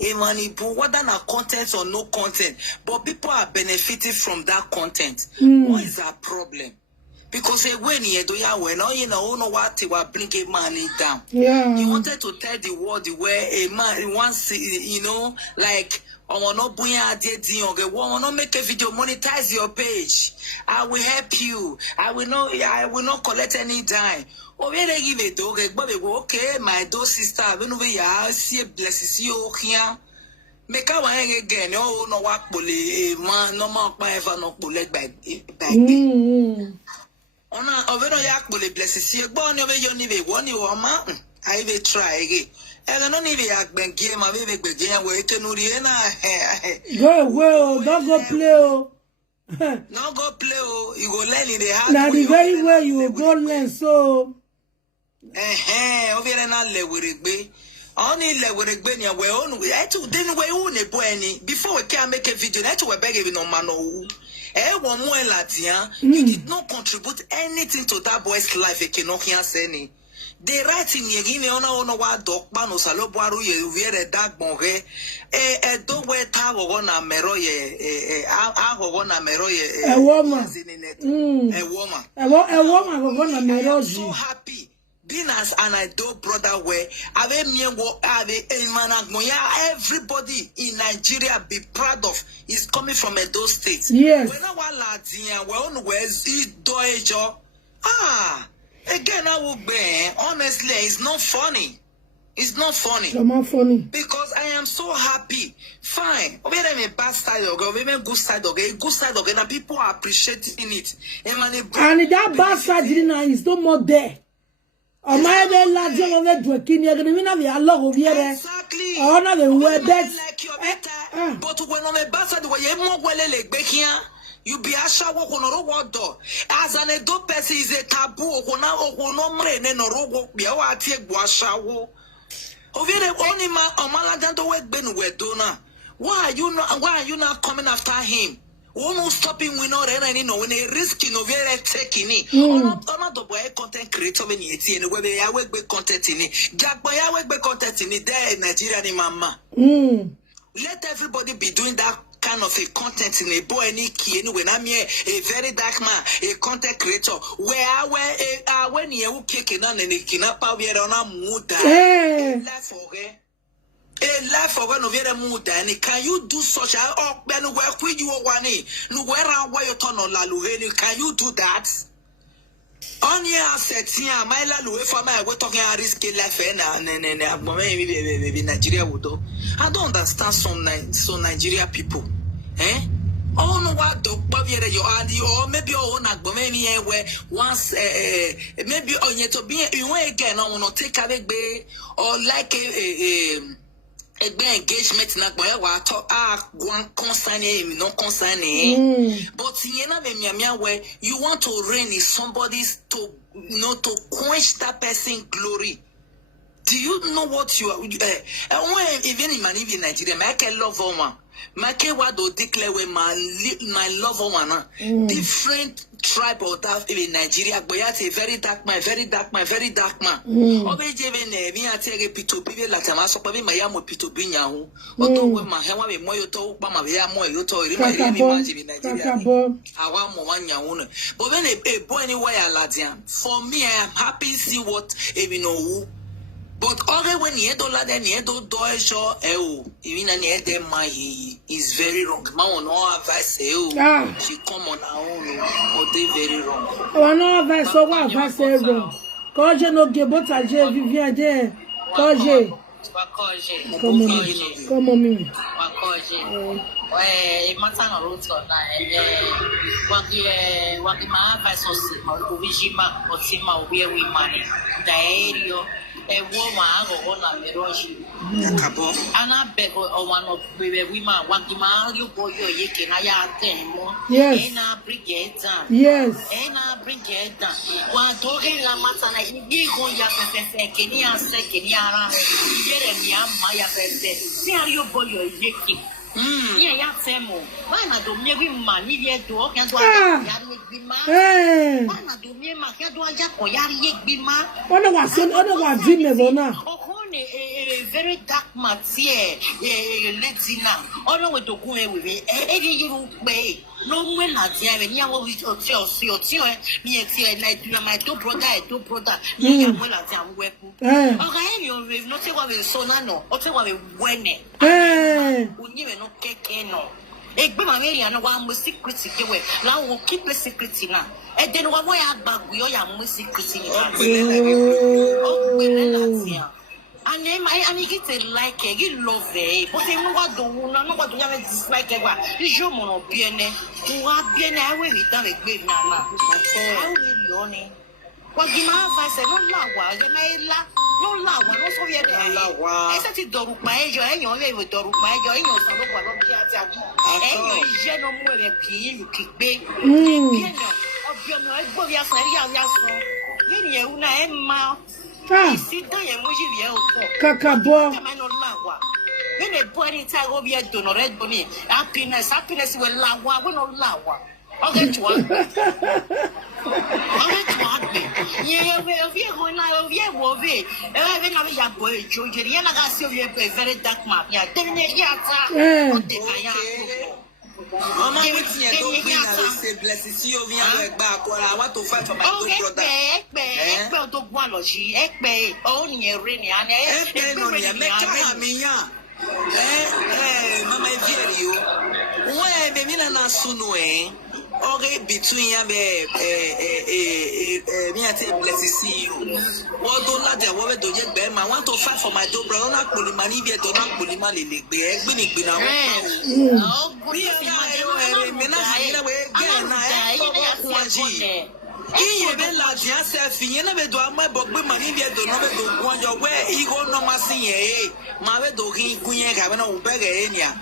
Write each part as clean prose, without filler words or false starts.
a manipul, whether na content or no content, but people are benefiting from that content. What is our problem? Because when you do what you are bringing money down. Yeah. He wanted to tell the world where a man wants, like, I will not make a video, monetize your page. I will help you. I will not collect any dime. Oh, when they give it, okay, my do sister, when we are see blesses you here. Make our again, oh no what bully man, no more ever no bullet by Ona oveno yak bole blesses you. Born over your nive one you man. I will try again. And no nive yak ben game my baby begin where to Nuriena. Go well, don't go play. No go play. You go learn in the house. Now the very way you will go learn so. Over and I live with it be. Only le with it be we own we had to didn't we own a boy before we can make a video. That's why beg no man. You did not contribute anything to that boy's life. They write in Yegini on what dog man or Salobuaru, you wear a dark bonge, a dog where Tavo on a meroye, a woman, a woman who won a meroye. So happy. Being as an adult brother where everybody in Nigeria be proud of is coming from Edo State. Yes. When again I will be honestly it's not funny. It's not funny. It's not funny. Because I am so happy. Fine. We have a bad side of it, we have a good side of it, and people are appreciating it. And that bad side is no more there. Exactly. But when on a bastard way, you be a shower on as an adult person is a taboo no man and no be our take washawo. Over the only man or maladanto work ben dona. Why are you not coming after him? Almost stopping we not any no when they risking over taking it. Not the boy content creator when you see and whether I work with content in it. Jack boy I work with content in it there in Nigeria ni mama. Let everybody be doing that kind of a content in a boy any key anyway. I'm here a very dark man, a content creator. Where when you kicking on and kidnapper we are on a mood a life for one of your mood, and can you do such a ben work with you one? No, where are you turn on Lalu? Can you do that? On your assets here, my Lalu, for my we're talking a risky life and maybe Nigeria would do. I don't understand some Nigeria people. Oh no, what do you are or maybe your own Agbomen where once maybe on yet to be you again, I want to take a big or like a engagement na boy wa talk one concerning no concerning but where you want to reign is somebody's to to quench that person's glory. Do you know what you are even in Nigeria I can love woman my what do declare when my love woman different tribe or that in Nigeria, but that's a very dark man. Obey Jeven, me I take a pito people like I'm also probably my yamo pito binyahu. Although when my hammer with moyoto, Bama Yamo, you told him, imagine in Nigeria. I want one yawn. But when a boy anyway, Aladian, for me, I am happy to see what even know. But other when you don't let any do show, even an head is very wrong. Man, no advice, she come on our own, or they very wrong. Oh, no advice, so what advice wrong? Cause you no give but I just Ivie there. Cause you. Come on, me. Matana root on what the man advice was Uvijima or Sima where we money. The area. A woman on a meroji. And I beg one of women, what the man you go your yakin, I yes. And I bring it down. Yes. And I bring it down. One talking la matana, you go second, Yara, Jeremy, Maya, see how you boy your yakin. Yeah, ya temo. Why na do me we man ni ye do o kan do aja ya ni gbi ma. Why na do me ma kan do aja ko ya ye gbi ma. Ono wa di me bona. A very dark matter Latina. Ono we to go we you pay. No when na dia we nya wo oti me eti like my two brother. Me ya mo la dia wepu. Oga you we no say what we so na no. O say what we wene. Unyi we no keke no. Egbe ma me ya no wa mo secret ke we. La wo keep a secret na. E de no wa mo ya gbagbu yo ya mo secret ni. O we na dia. And I get it like it, you love it. But no what do you have dislike it. You mono bien, what bien I will be done with great nana. I will only. What give my advice? No lawa, the maila, no lawa, no so yet. I said it do my joy, and your with do my joy, and your son of one of the general more you kick big. Of your no, yes, I am. Kakabo. When a body tag over your donor red bonnet, happiness will lawa, we no lawa. Okay, to one. Yeah, we are going out of your movie. And I think I'm your boy, Julian. I see you a very dark map. Yeah, then Mama, what's here? Don't bring a say blessings you over here back or I want to fight for my two brother. Ekpe to gwaloji, ekpe onye reni ane. Ekpe no me meka miya. Mama Ivie Eriyo. Why me mina na sunu okay between ya me ate blessings you. What do la de what do you be? I want to fight for my two brother. Na kulimani be do na kulimani legbe. Egbini gbina wo. Iye be la dia self yen na be do ama bogbe mani be do no be do gwonjo we ego no masin ye ma be do kin kunye ka be na wo bege enia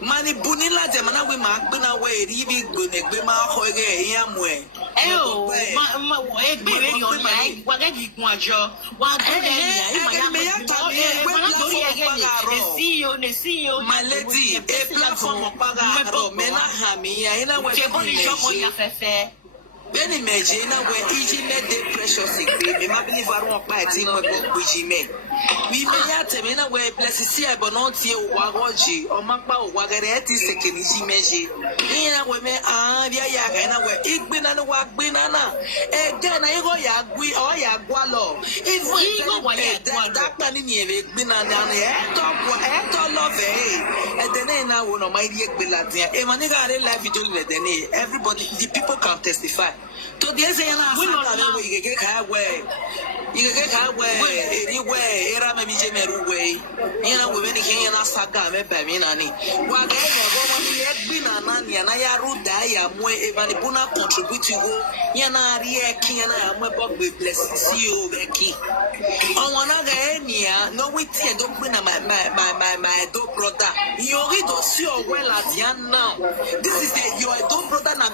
mani buni la je mana we ma gbe na we ri bi gbonegbe ma ho ge ya mu e ma egbe re yo ma wa ge gi gwonjo wa do ge enia me ya ta me we platform ne CEO my lady a platform paga ro me na ha mi ya ina we ke Benny Majina where each day precious me ma believe I don't party mo go me. We may have to where blessed here but not here wagoji or mapa or wagareti second easy measure. Ina we me ya na we igbi na no wag binana. Again I go ya gwi or ya gwalo. If we go that man in here binana to love and then now one my dear Bilatia. Emaniga life you doing the everybody the people can testify. To the we get highway. You get highway, anyway, era maybe Jemeru you know, women can Saka, Beminani. While they have been a nanny and I are Daya, Mwe Buna contribute to go, Yana, Kie, and I am with bless you, Becky. On one other area, no wit here, don't bring my dog brother. You already don't see well at Yan now. This is your dog brother, and my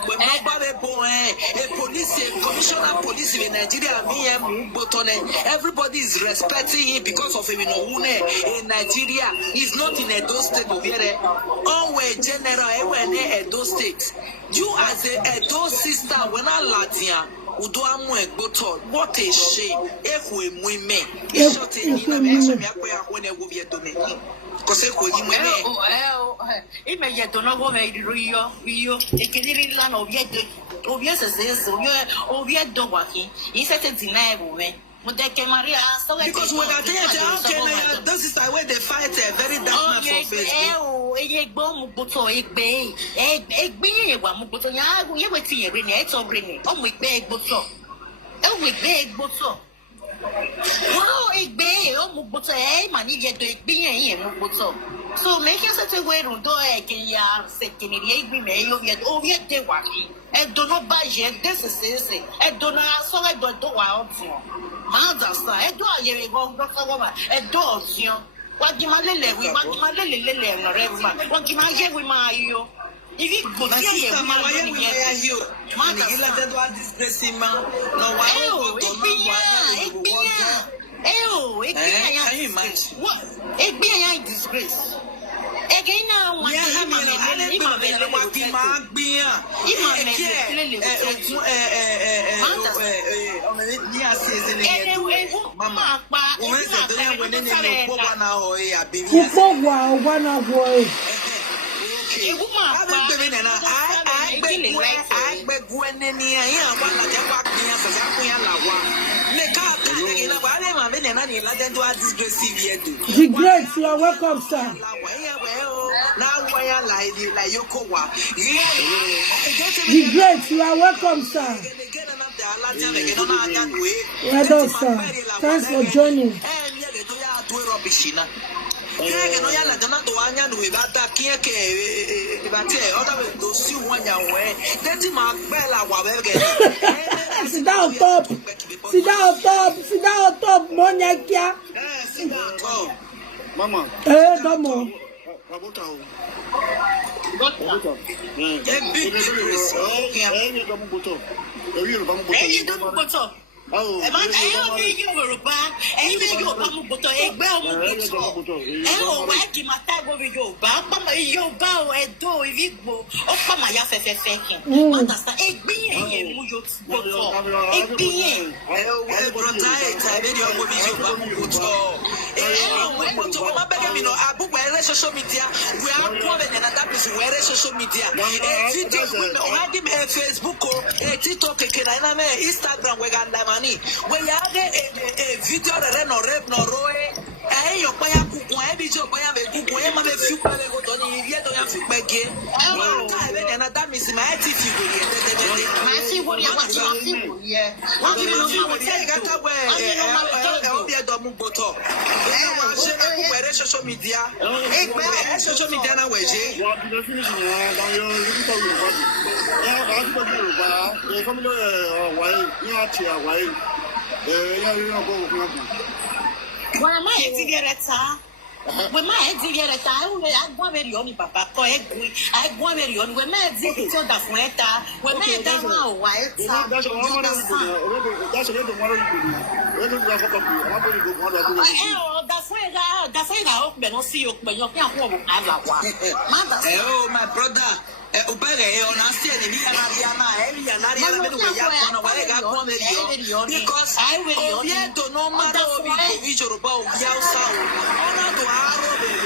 boy, a police, commissioner police in Nigeria, me and Botone. Everybody is respecting him because of him in Nigeria. He's not in Edo State. Always general, Edo State. You as a Edo sister, when I Latina, what a shame. If we men, it's not a when they will be a domain. Imagine to know where Rio, a Canadian land of yet, of yet dog walking. He said it's deniable, man. Because when I tell you, this is the way they fight a very dark man for Facebook. So make yourself a way to do a second agreement, oh, yet they want me. And do not buy yet, this is it. And do not, so I don't do out for. Mother's side, do I go, and doors, you know. What give my lily, we want my lily, and whatever. What give my head with my you? If you go to you, mother, disgrace him. No, can you imagine? What? It be a disgrace. Again now, one Disgrace, you are welcome, sir. Disgrace, you are welcome, sir. Well done, sir. Thanks for joining. Sit down top. Sit down top. Sit down top. Monyakia. Mama. Come on. Oh, I Yoruba, and you Bamuboto, a bell, and wagging my tag over your bow, your bow, and do if you go, or come my second. Understand, a being, a being, social media, we are calling and that is where social media, Facebook, TikTok, Instagram, we got them. When you have a video that no rep no roe, and your paya cook, I be your paya, I have a few people don't yet have to beg it. And that is my attitude. I see what you want to do. Yeah, what do you know? I got away. I'll be a double bottle. Social media, social media now, well, my cigarette, when my cigarette, I go very on papa, I go very on when my cigarette, when my dama, why, that's why I hope they don't see you, but you can't walk. Oh, my brother. Because I will to no matter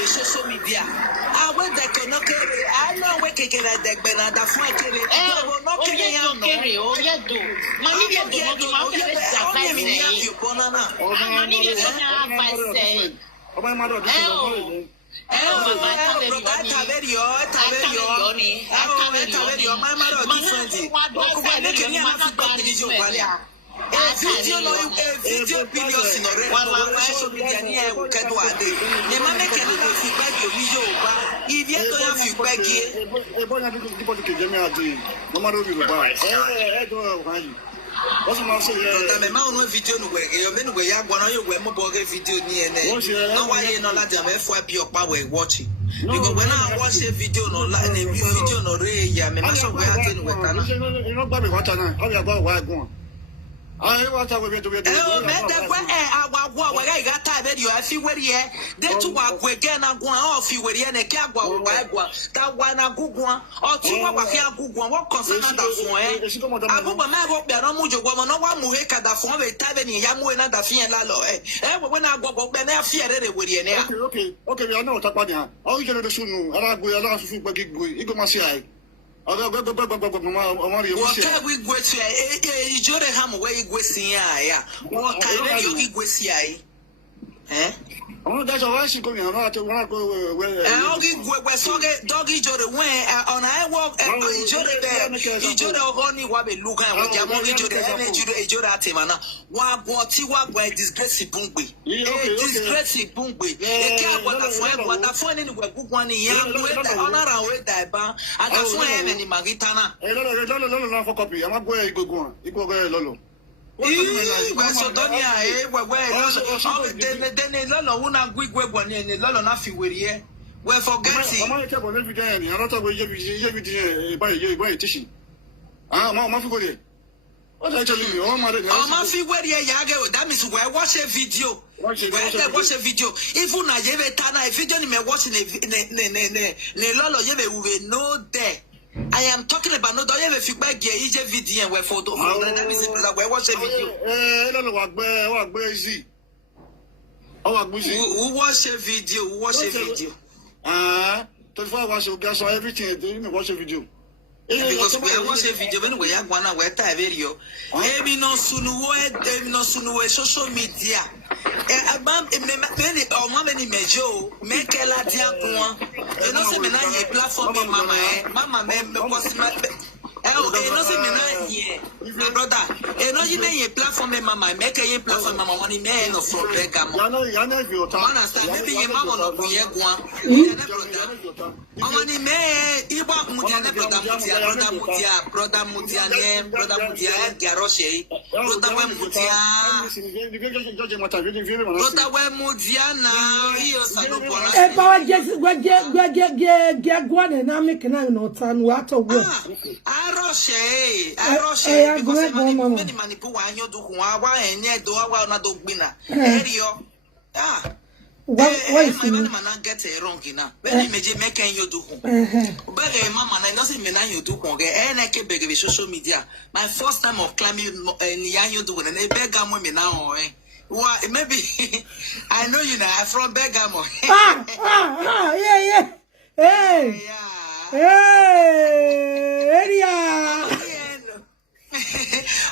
social media. I went the I know we can get a deck, but the I want to go to the I got tired. You I feel where here. They two are again. I'm going off you where you and a cagua. That one a good one or two of a good one. What concern that for? I hope a man hope that I'm with your woman. No one will make that for a tavern in Yamu and other fear. When I go up, I fear it with you. Okay, I know Tapania. All you can do, I go allow you to go my CI. We go to Ijore ham where you go see ya. What kind of you go see eh? Oh, that's why she coming. I'm not to go where I'll give doggy Jore when on I walk and Ijore there. Ijore only what we look at what Yamogi Jore Atimana. What by disgrace Bungwe. Disgrace Bungwe. A car what the phone in the book 1 year with the honor away that bar at the phone in Magitana. No, for copy. I'm not going to go on. You go Lolo. We're forgetting. I'm not talking every day. I'm not talking every day. I'm not What are you telling me? Oh, my feet where you that means where watch a video. Watch a video. If you not give it a video, you may watch ne lolo, you will know there. I am talking about no don't ever feedback here video and where photo. That means where watch a video. Who watch a video? Who watch a video? 24 hours you guys saw everything. You watch a video. Because we watch a video when we are going to wear Ivie Eriyo. Emi no sunu social media. Many mejo make a lot of you know, say me na ye platform mama because my no say me na ye my brother. No you na ye platform mama make a platform mama money me no from begamo. You know if you talk. Understand? Maybe ye mama no go ye go. Mama ni me iba mudia na brother mudia garoshe brother we mudia na iyo sanopona e power get one and I make na no tan what of work aroshe because many manipu wa anyo do wa enye do wa na do gbina Eriyo what is my man get it wrong ina be meje make enyo do hu be mama na no say me na yo do hu ge na ke beg social media my first time of climbing yanyo do na be gamo me na ho What maybe I know you now from Bergamo. Yeah. Hey. Area.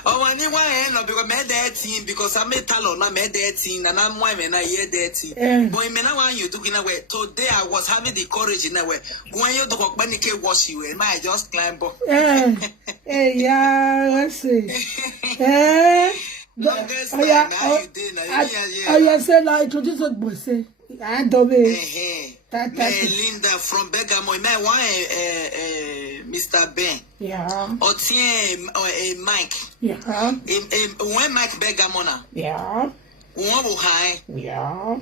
Oh, I need one because me that team because I made talon, I made that team, and I'm one when I hear that team. Boy, me now want you to get away. Today I was having the courage in a way. When you do what Benike wash you, and I just climb up. Yeah, let's see. I said like introduce a boss. I don't know. Linda from Bergamo, Mr. Ben. Yeah. Mike. Yeah. When Mike Bergamo na. Yeah. One high. Yeah.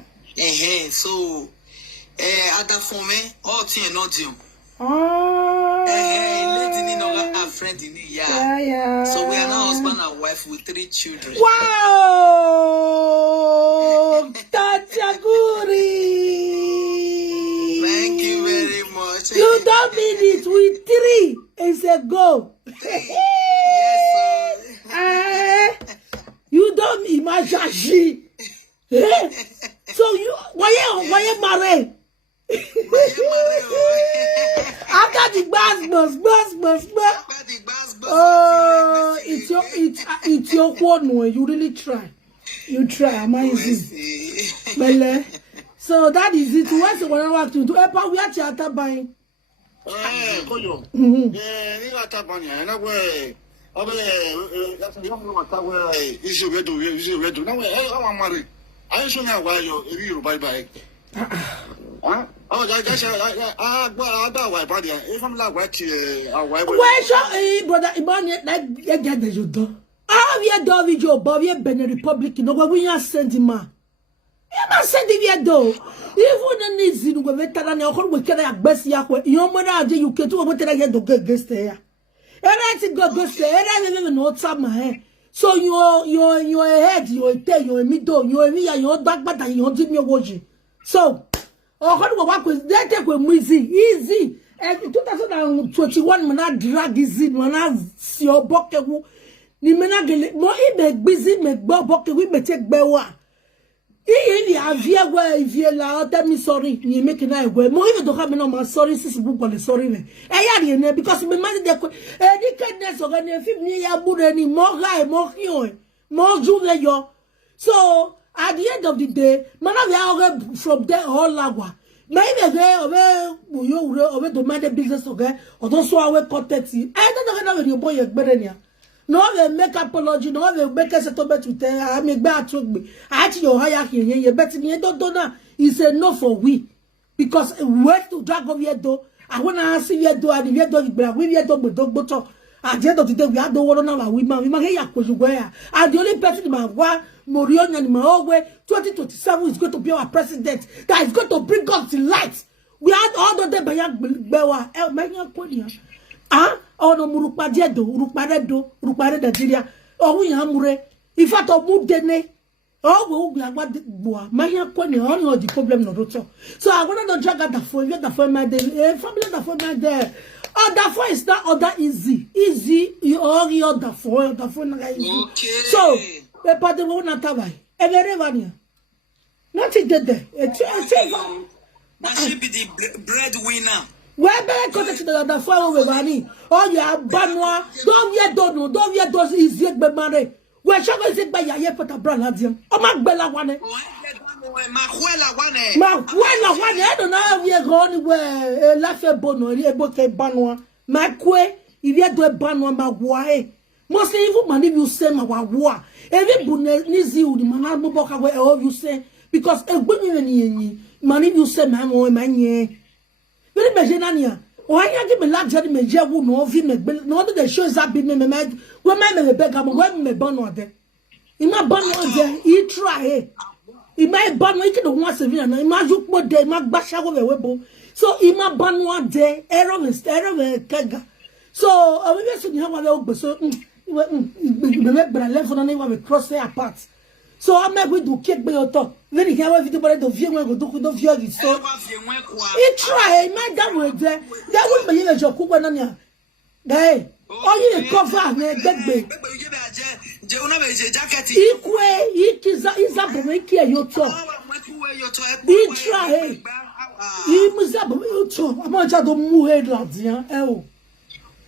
So other for me, all thing not do. Lady no a friend in it, yeah. So we are now husband and wife with 3 children. Wow! Tachaguri! Thank you very much. You don't mean it with 3. It's a go. Yes, sir. You don't imagine. So you why you married? After the bus. Oh, it's your one way. You really try. You try, amazing. Well, so that is it. What's the one I want to do? Epa, we are theater buying. Koyo. You got that money. And that way. That's a young woman. That way. Is you ready? Now, I want marry. I show now why you bye. Huh? Oh, that's that way, buddy. If I'm like what where shall brother Ibani like get the judo? Ah, we are done with your Bobby Benin Republic. No, we are sending ma. You must send it though. Even the needs in the veteran, we can best yakwe. You mother, you can do what I get to get guest there. And I think God goes there, and I never know some. So you're ahead, you're a tail, you're a middle, you're a me, and you're back, but you're me watching. So, how do we work with that? Take with easy. And 2021, when I drag easy, when I see your bucket, ni menagele, more in busy, make bucket, we may take bewa. If you la, tell me sorry, you make an eye where more even to have no sorry, sister book on the sorry. Because me man, the kindness of any near Budani, more guy, more you, more junior. So, at the end of the day, man, from there all lagwa. Maybe they over to manage business okay, or those who are contact. I don't know when your boy is better. No, they make apology, no, they make a settlement to tell I make bad to me. I actually your hierarchy, you better me don't know. He said no for we. Because where to drag of your door, I want to ask your door and your dog, we your dog with dog bottle. At the end of the day, we have the one on our women. We might have to wear. And the only person in my wife, Morion and my own way, 2027 is going to be our president. That is going to bring us to light. We had all the day by young Bewa, El Mania Podia. Ah, oh no, Murukpadedo, Nigeria. Oh, we amure. If I talk about dene, oh, we are what boy. My hair quite on the problem no roto. So I want to drag at the phone. Get the phone my day. Family the phone my day. Oh, the phone is not other easy. Easy. You all your the phone. The phone easy. Okay. So, but the one at Tawai. Everyone. Not it there. That should be the breadwinner. Where better contact the phone with money? Oh, yeah, Banwa. Don't yet those easy be married. Where shall I sit by your put a brand? Oh, my Bella one. Mahuela one. I don't know if you're going where Lafe Bono, Eboke Banwa. Macque, if you do a Banwa, Maguay. Mostly even money you say, Mawa. Every Bunnizi would Manabo Boka where all you say, because a good money you say, Mamma, Manye. Very Bajanania. Why not give me large major wound of him? No other the shows up in me, when my beggar, when me Bono there. In my Bono there, he try. In my Bono, he can once a year, and imagine what day, my Basha over Webo. So in my Bono day, error is Kega. So I will just have a little so. But I left on anyone with cross their apart. So I'm not going to keep my top. Then he have everybody to view when we do the view. So he try, my dad was there. That would be a joke. Hey, all you cover, baby. Equal, is up to make your top. He try. He must have your top. I'm not to move lads.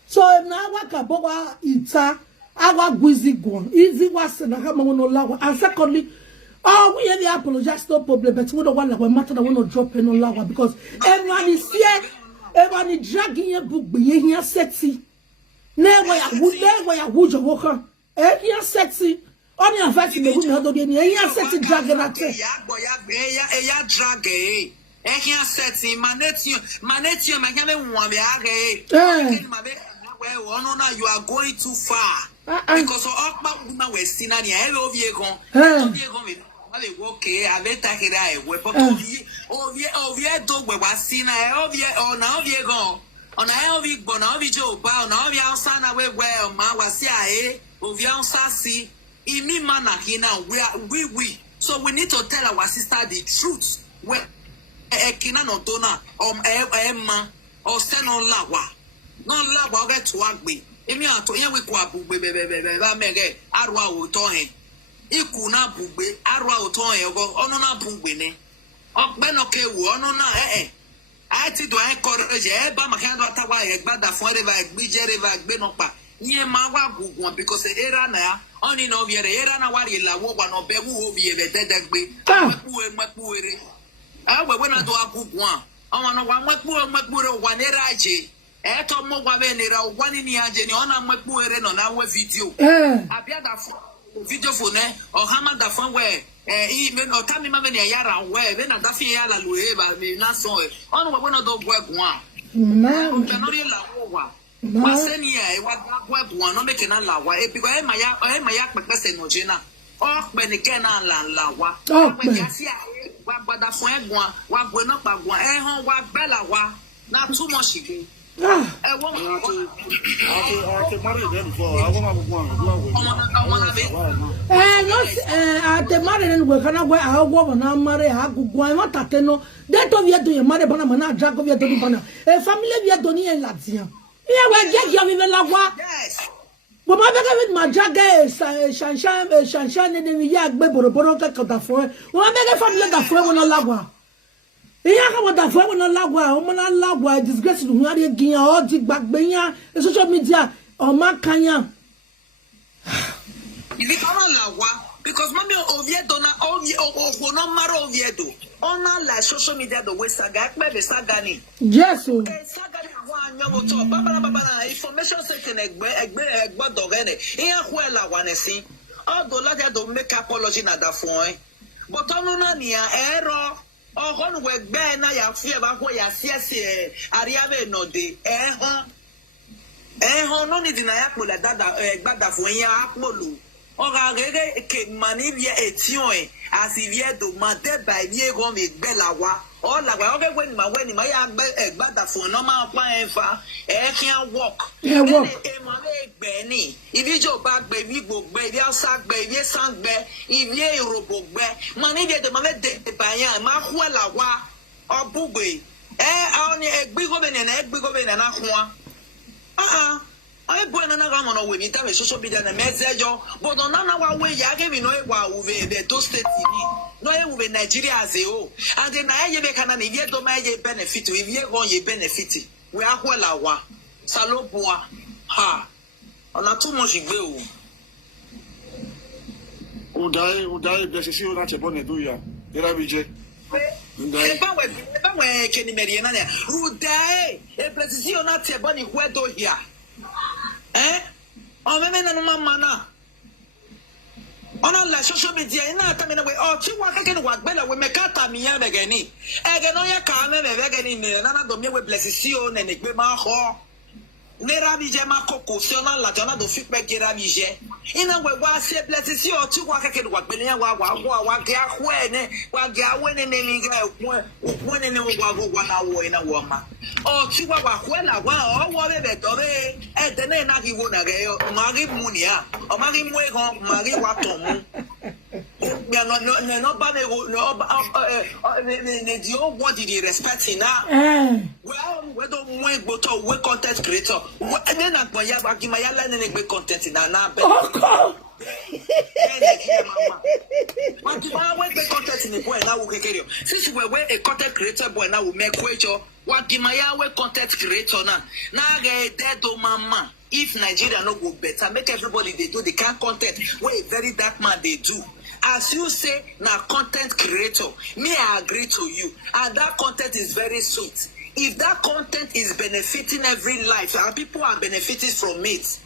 So now what about ita? Our busy gone. Easy was and I have no law. And secondly, oh, we have the apologize, no problem, but we don't want to matter that we not drop no law because everyone is here, everyone is dragging your book, be here sexy. Never I would you walk on. Here sexy. Only a fact in the woman don't get here sexy dragon at it. Drag. Here sexy, manetio, my having one the well, you are going too far. Because all about we seen any hello vehicle. Okay, I bet I could I weapon. Oh, yeah, dog was seen. I now vehicle. On Elvi Bonavi Joe Bow, now we outside away where Ma was here. Of young sassy. In me, manna, we. So we need to tell our sister the truth. Well, a kina no dona, Emma, or send on lawa. No lawa get to agbe. Emi ato yen we kwa bugbe ba mege arwa otohin. Iku na bugbe arwa otohin ogo ono na bugbe ne. Ogbe no ke wo ono na I ti do encourage ba makando atawa e gbada fun reva egbije reva egbe no pa. Yen ma wa gugun because era na ya oni no viere era na wari lawo wa no be wu obi e dedegbe. Apu e mapu ere. Awe na do agugun. Awon no wa mapu re wa ne raje. Eto mo gwa be nira ogwani ni anje ni ona mwepu ere no na we video abia da video phone o hama da phone we me no tami ma me ni yara we be na da fi ya la luhe ba me na so ono we no do gwa gwa na o no ri la wa wa se ni e wa gwa gwa no me ke na la wa e bi ko e ma ya pepese no je na o pe ni ke na la wa we ya si wa gba da phone e gwa wa gwe no pa gwa e hon wa bela wa na too much again. Disgrace to Maria Gia or Dick Bagbenya, social media or Makanya. If you can't because Mammy Oviedo, or no matter Oviedo, on la social media, the West Saga, maybe Sagani. Yes, information section, Egba Dogene, here where I want to see. All the latter don't make apology at the phone. But on near error. Oh, when we ben I fear about what ya see Ariave no de no need in a apple that bad for ya apolo. Ora rege ke mani vie etion as vie do mate by vie go me gbe la wa o la wa o ke weni ma ya gbe egbada fun no ma pa enfa e kian work e ma le gbe ni ibi jo ba gbe bi gbogbe ibi asa gbe ibi san gbe ibi irobo gbe mani vie do ma me de ba yan ma hu la wa obugbe oni egbi go be na ho I boy na na ga we mi ta me social media na message but on na wa we ya ge mi no e wa we the two state ni no e we Nigeria as e o and na ye be kana ni ye do ma ye benefit we ye go ye benefit we akwela wa saloboa ha ona too much igbe o udai bless you na che bone do ya era bi je ba we keni merie na udai e bless you na che bone kwedo here o me na no mama ona la social media ina ta me na we o ti wa keke ni wa gbela we me kata mi ya be gani e ge no ya ka me be gani ni na do me we bless you na negbe ma ho nera bi je ma koko si ona la jona do fi pe gera bi je ina we wa se bless you o ti wa keke ni wa gbele ya wa ge ahwo ene wa ge awo ne ne mi ga okun ne wa na wo ina wo ma o ti wa kwela wa o wo be do be e de na na ki wo na ge o ma ri mu ni a o ma ri mu e gan ma ri wa to mu ya no ba me no ne di o what did he respect na well we do mu egbo to we content creator we na gbo ya ba ki ma ya la ne gbe content na be what do I want the content in the boy now we carry since we were a content creator boy now we make question what the maya we content creator now get dead to mama if Nigeria no go better make everybody they do the kind content where a very dark man they do as you say now content creator me I agree to you and that content is very sweet if that content is benefiting every life and people are benefiting from it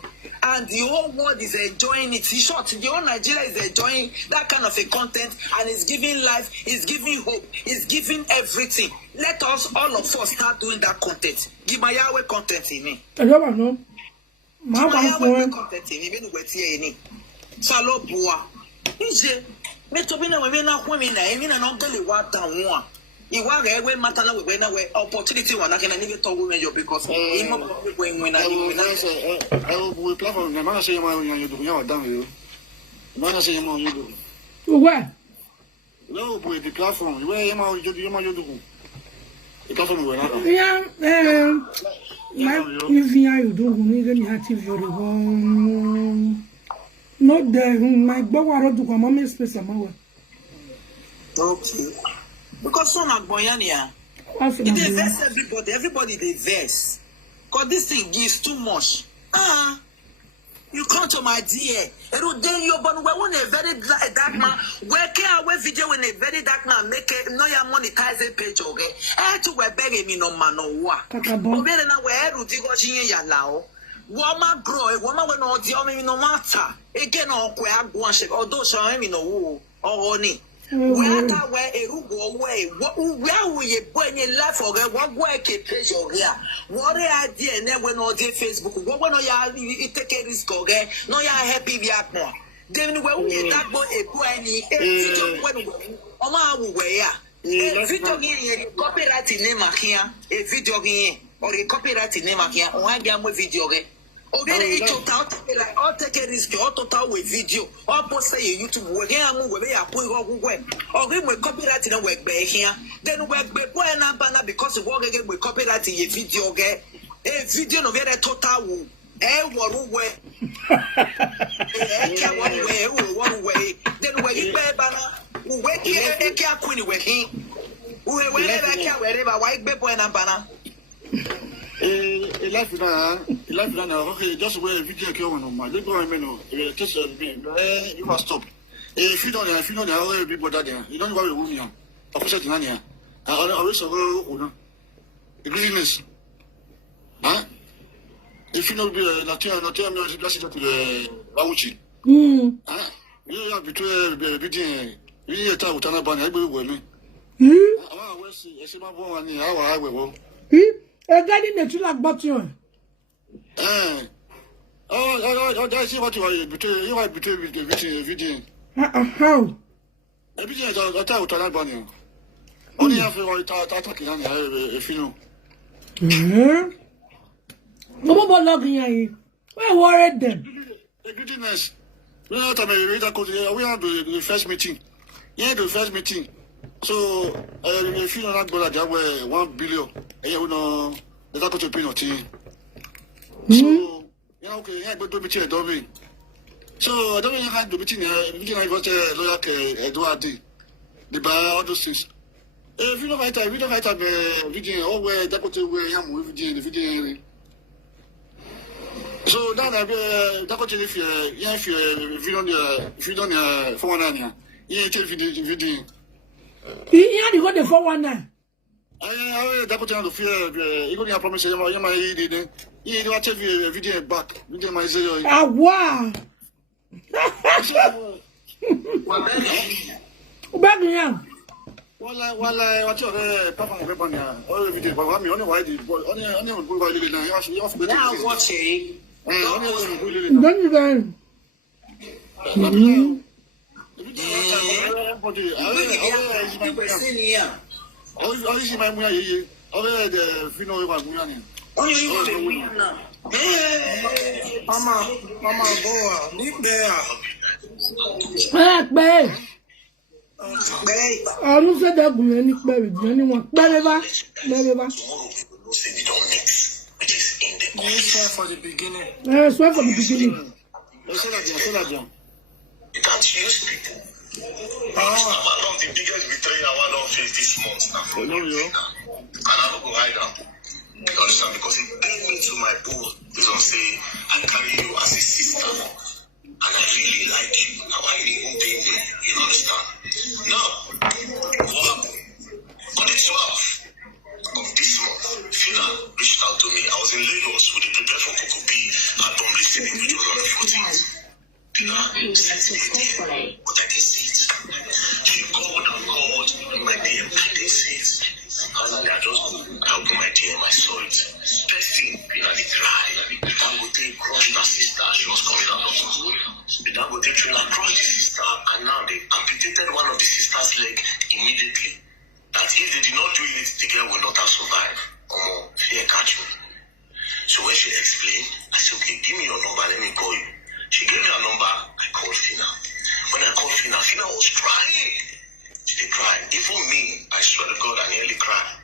and the whole world is enjoying it. In short, the whole Nigeria is enjoying that kind of a content and it's giving life, it's giving hope, it's giving everything. Let us, all of us, start doing that content. Give my Yahweh content in me. Give my Yahweh content in me. Even with you, Salo Bua. Ije, me to be na we na kwa mi na emi na no gele wa ta ho. Iwa ga we mata na we na we opportunity one can even talk with you because imo we win na say we platform na man say ma you do ya down you man say ma you do where no boy the platform where you ma you do the platform we na yeah Ivie Eriyo do ni ga ni activism not there my gbawaro do ko mama space amawa okay because some are boyania. It they vex everybody they vex. Because this thing gives too much. You come to my dear. Then you but when a very dark man, where can I video when a very dark man make it no ya monetize page okay? To we beg me no man no wa. Obere na we eru ti go chin ya lao. Woman grow, a woman when no di o me no matter. Again on kwe agwan shek although so me no wo or ni. Where that way a rugo way, where we boy in life or what work a page or here? What idea never know the Facebook? What when you take a risk or no, you're happy with more. Then when we that boy a boy any video on our way. A video game copyright name here, a video game or a copyright name here, or I get more video game. Obere total like all take a risk all total with video all post say YouTube we get am we ya put go we we copyright na we gbe here then we gbe boy na bana because we get we copyright ye video get a video no very total wo woru we one way then we gbe bana we get e akuni we hin we like wherever why gbe boy na bana life na okay just where video ke on my don't go no just you must stop if you don't know everybody there you don't worry woman official na here I always go no agreements if you know be not me just to the bawuchi you have between video ta utana bana egbe we me we see ese ma bo ani awa we wo a guy in the tree like button. I see what you are between. You are between video. How? Everything is a time to not burn. Only have to attack it on a film. No more logging here. Where worried them? The goodness. We have the first meeting. Yeah, the first meeting. So, if you not go like that, 1 billion, and you know, the taco to pay nothing. So, yeah, okay, yeah, but do meeting, don't we? So, I don't even have the meeting. I got a lawyer, Edward. They buy all those things. If you don't write a video, or where that could where I am with the video. So, now that could if you don't for 1 year, you take video. You had to go the 419. That could have fear. You got to promise you my did. You don't take video back. You get my zero. Ah, wow. Back here. What's your papa? All video, but I'm only why did only Now watching. Don't you guys? I don't say that we any baby, anyone. For the beginning. Yes, swear for the beginning. You can't use people. One of the biggest betrayal I don't face this month now. And I don't go hide out. You understand? Because it paid me to my bone. They don't say, I carry you as a sister. And I really like you. Now I even pay me. You understand? Now, what happened? On the 12th of this month, Fina reached out to me. I was in Lagos with the prepare for Kokobi at Tom listening, which was on the 14th. Fina sent me a DM, but I didn't see it. She called and called in my DM, I didn't see it. Finally, I opened my DM, I saw it. Testing, Fina did cry. The Dangote crushed her sister, she was coming out of school. The Dangote trailer crushed the sister, and now they amputated one of the sister's leg immediately. That if they did not do it, the girl would not have survived. Fear catch me. So when she explained, I said, okay, give me your number, let me call you. She gave me her number, I called Fina. When I called Fina, Fina was crying. She did cry. Even me, I swear to God, I nearly cried.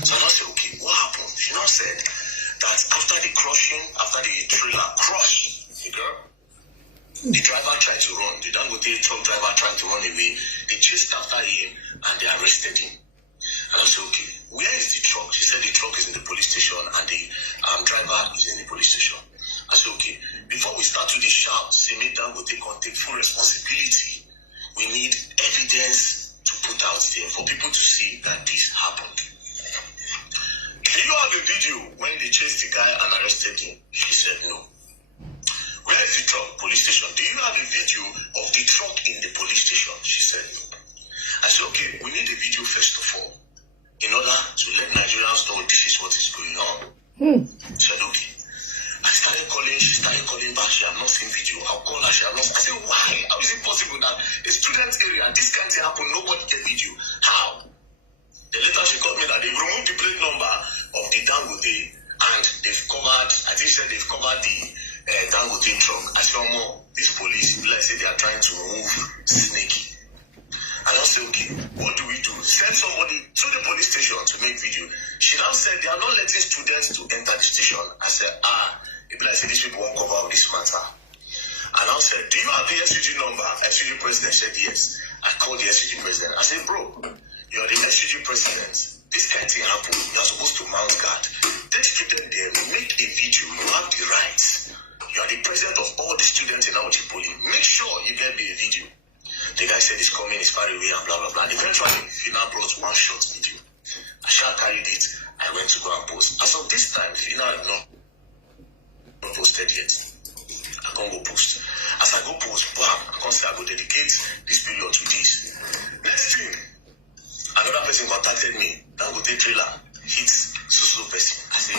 So I said, okay, what happened? She now said that after the crushing, after the trailer crushed the girl, the driver tried to run. The Dangote truck driver tried to run away. They chased after him and they arrested him. And I said, okay, where is the truck? She said the truck is in the police station and the driver is in the police station. I said, okay, before we start to the shout, say make Dangote take full responsibility. We need evidence to put out there for people to see that this happened. Do you have a video when they chased the guy and arrested him? She said no. Where is the truck? Police station. Do you have a video of the truck in the police station? She said no. I said, okay, we need a video first of all, in order to let Nigerians know this is what is going on. She said, okay. I started calling, she started calling back, she had not seen video. I'll call her, she had not. I said, why? How is it possible that a student area, this can't happen, nobody get video? How? Then later she called me that they've removed the plate number of the Dangote and they've covered, I think she said they've covered the Dangote truck. I said, this police, let's say they are trying to move sneaky. And I said, okay, what do we do? Send somebody to the police station to make video. She now said they are not letting students to enter the station. I said, if I say these people won't cover up this matter. And I said, do you have the SUG number? SUG president said yes. I called the SUG president. I said, bro, you are the SUG president. This kind of thing happened. You are supposed to mount guard. Take student there, make a video. You have the rights. You are the president of all the students in our Poly. Make sure you get me a video. The guy said he's coming, he's far away, and blah, blah, blah. Eventually, Fina brought one short video. I shall carried it. I went to go and post. As of this time, Fina had not posted yet. I can't go post. As I go post, bam, I can't say I go dedicate this period to this. Next thing, another person contacted me. Dangote trailer hits so person. I say,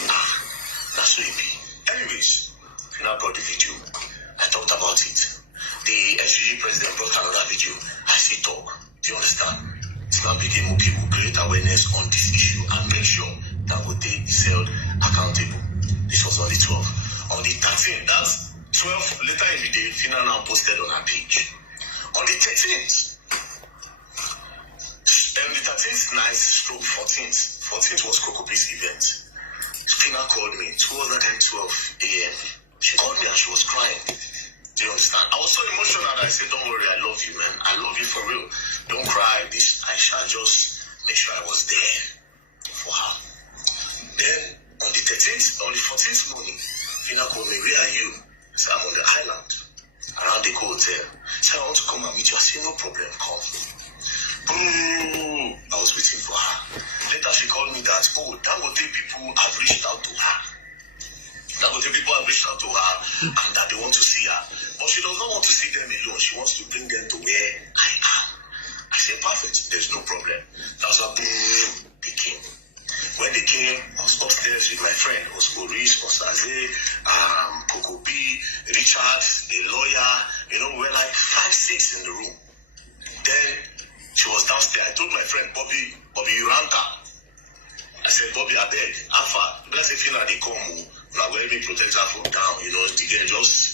that's so it be. Anyways, Fina brought the is held accountable. This was on the 12th. On the 13th, that's 12 later in the day, Fina now posted on her page. On the 13th, the 13th night, stroke 14th was Kokopi's event. Fina called me towards that time 12 a.m. She called me and she was crying. Do you understand? I was so emotional that I said, don't worry, I love you, man. I love you for real. Don't cry. I shall just make sure I was there for her. Then on the 14th morning, Fina called me, where are you? I said, I'm on the island, around the hotel. She said, I want to come and meet you. I said, no problem, come. Boom! I was waiting for her. Later she called me that, Dangote people have reached out to her. Dangote people have reached out to her and that they want to see her. But she does not want to see them alone. She wants to bring them to where I am. I said, perfect, there's no problem. That's why they came. When they came, I was upstairs with my friend, Maurice, Osaze, Coco B, Richard, a lawyer. We're like 5, 6 in the room. Then she was downstairs. I told my friend, Bobby, you ran her. I said, Bobby, I beg, Alpha, let's say Fina, they come. Now, where we protect her from down, just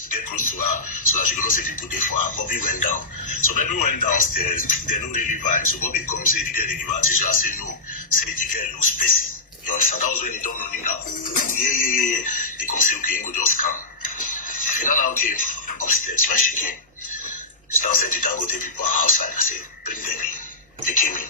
get close to her so that she could not see people there for her. Bobby went down. So Bobby went downstairs. They don't really vibe. So Bobby comes, say, the girl, they give her a teacher. I say, no. Say, the girl lose person. You understand? That was when he don't know him that, yeah. They come say, okay, go just come. Fina now came upstairs. When she came, she now said, the Dangote people are outside. I said, bring them in. They came in.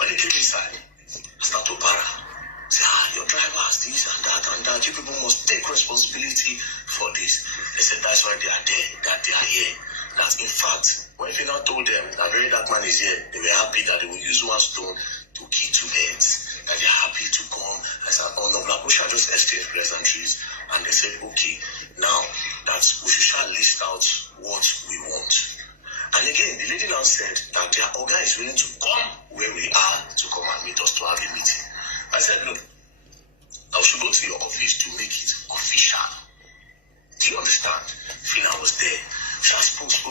When they came inside, I start to para. Say, your drivers, this and that. You people must take responsibility for this. They said that's why they are there, that they are here. That in fact, when Fina told them that very dark man is here, they were happy that they will use one stone to kill 2 heads. That they are happy to come as an honor. Black Ocean just exchanged pleasantries and they said, okay, now that we should list out what we want. And again, the lady now said that their organ is willing to come where we are to come and meet us to have a meeting. I said, look, I should go to your office to make it official. Do you understand? Fina was there. She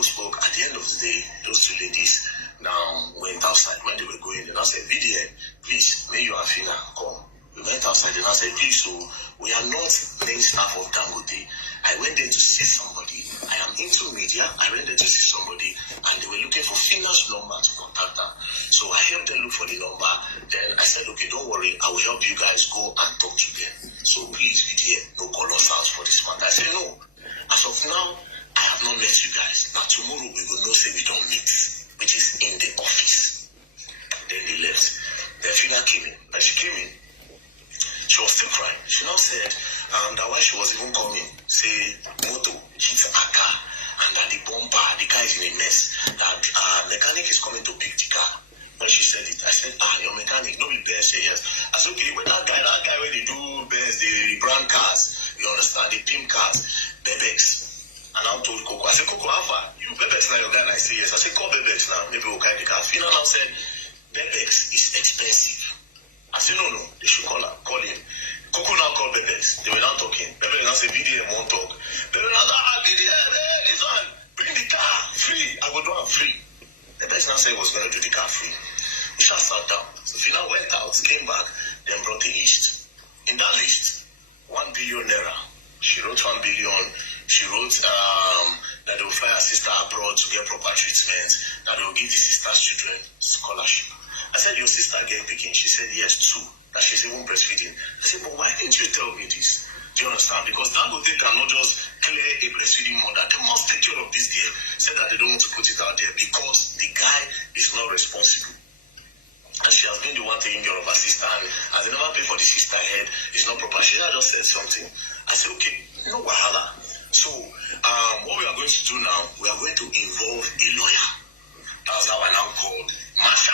spoke. At the end of the day, those 2 ladies now went outside. When they were going, and I said, VDN, please, may you and Fina come. We went outside and I said, please, so we are not main staff of Dangote. I went there to see somebody. I am into media. I went there to see somebody and they were looking for Fina's number to contact her. So I helped them look for the number. Then I said, okay, don't worry. I will help you guys go and talk to them. So please, VDN, no call us out for this matter. I said, no. As of now, I have not met you guys. Now tomorrow we will not say we don't meet, which is in the office. Then they left. Then Fina came in. When she came in, she was still crying. She now said that when she was even coming, say, moto hit her car, and that the bumper, the car is in a mess. That mechanic is coming to pick the car. When she said it, I said, your mechanic, no be Benz. Say yes. I said, okay, with that guy where they do Benz, the brand cars, you understand, the pimp cars, Bebex. And I told Coco, I said, Coco, Alpha, you Bebex now your guy? And I say yes. I said, call Bebex now, maybe we'll carry the car. Fina now said, Bebex is expensive. I said, no, they should call him. Coco now called Bebex. They were now talking. Bebex now said, VDM won't talk. Bebex now said, VDM, hey, this one, bring the car, free. I will do it free. Bebex now said he was going to do the car free. We just sat down. So Fina went out, came back, then brought a list. In that list, 1 billion naira. She wrote 1 billion. She wrote that they will fly her sister abroad to get proper treatment, that they will give the sister's children scholarship. I said, your sister again picking? She said, yes, 2. That she's even breastfeeding. I said, but why didn't you tell me this? Do you understand? Because Dangote cannot just clear a breastfeeding mother. They must take care of this girl. Said that they don't want to put it out there because the guy is not responsible. And she has been the one taking care of her sister. And as they never pay for the sister head, it's not proper. She just said something. I said, okay, no wahala. So, what we are going to do now, we are going to involve a lawyer. That's how I now called Masha.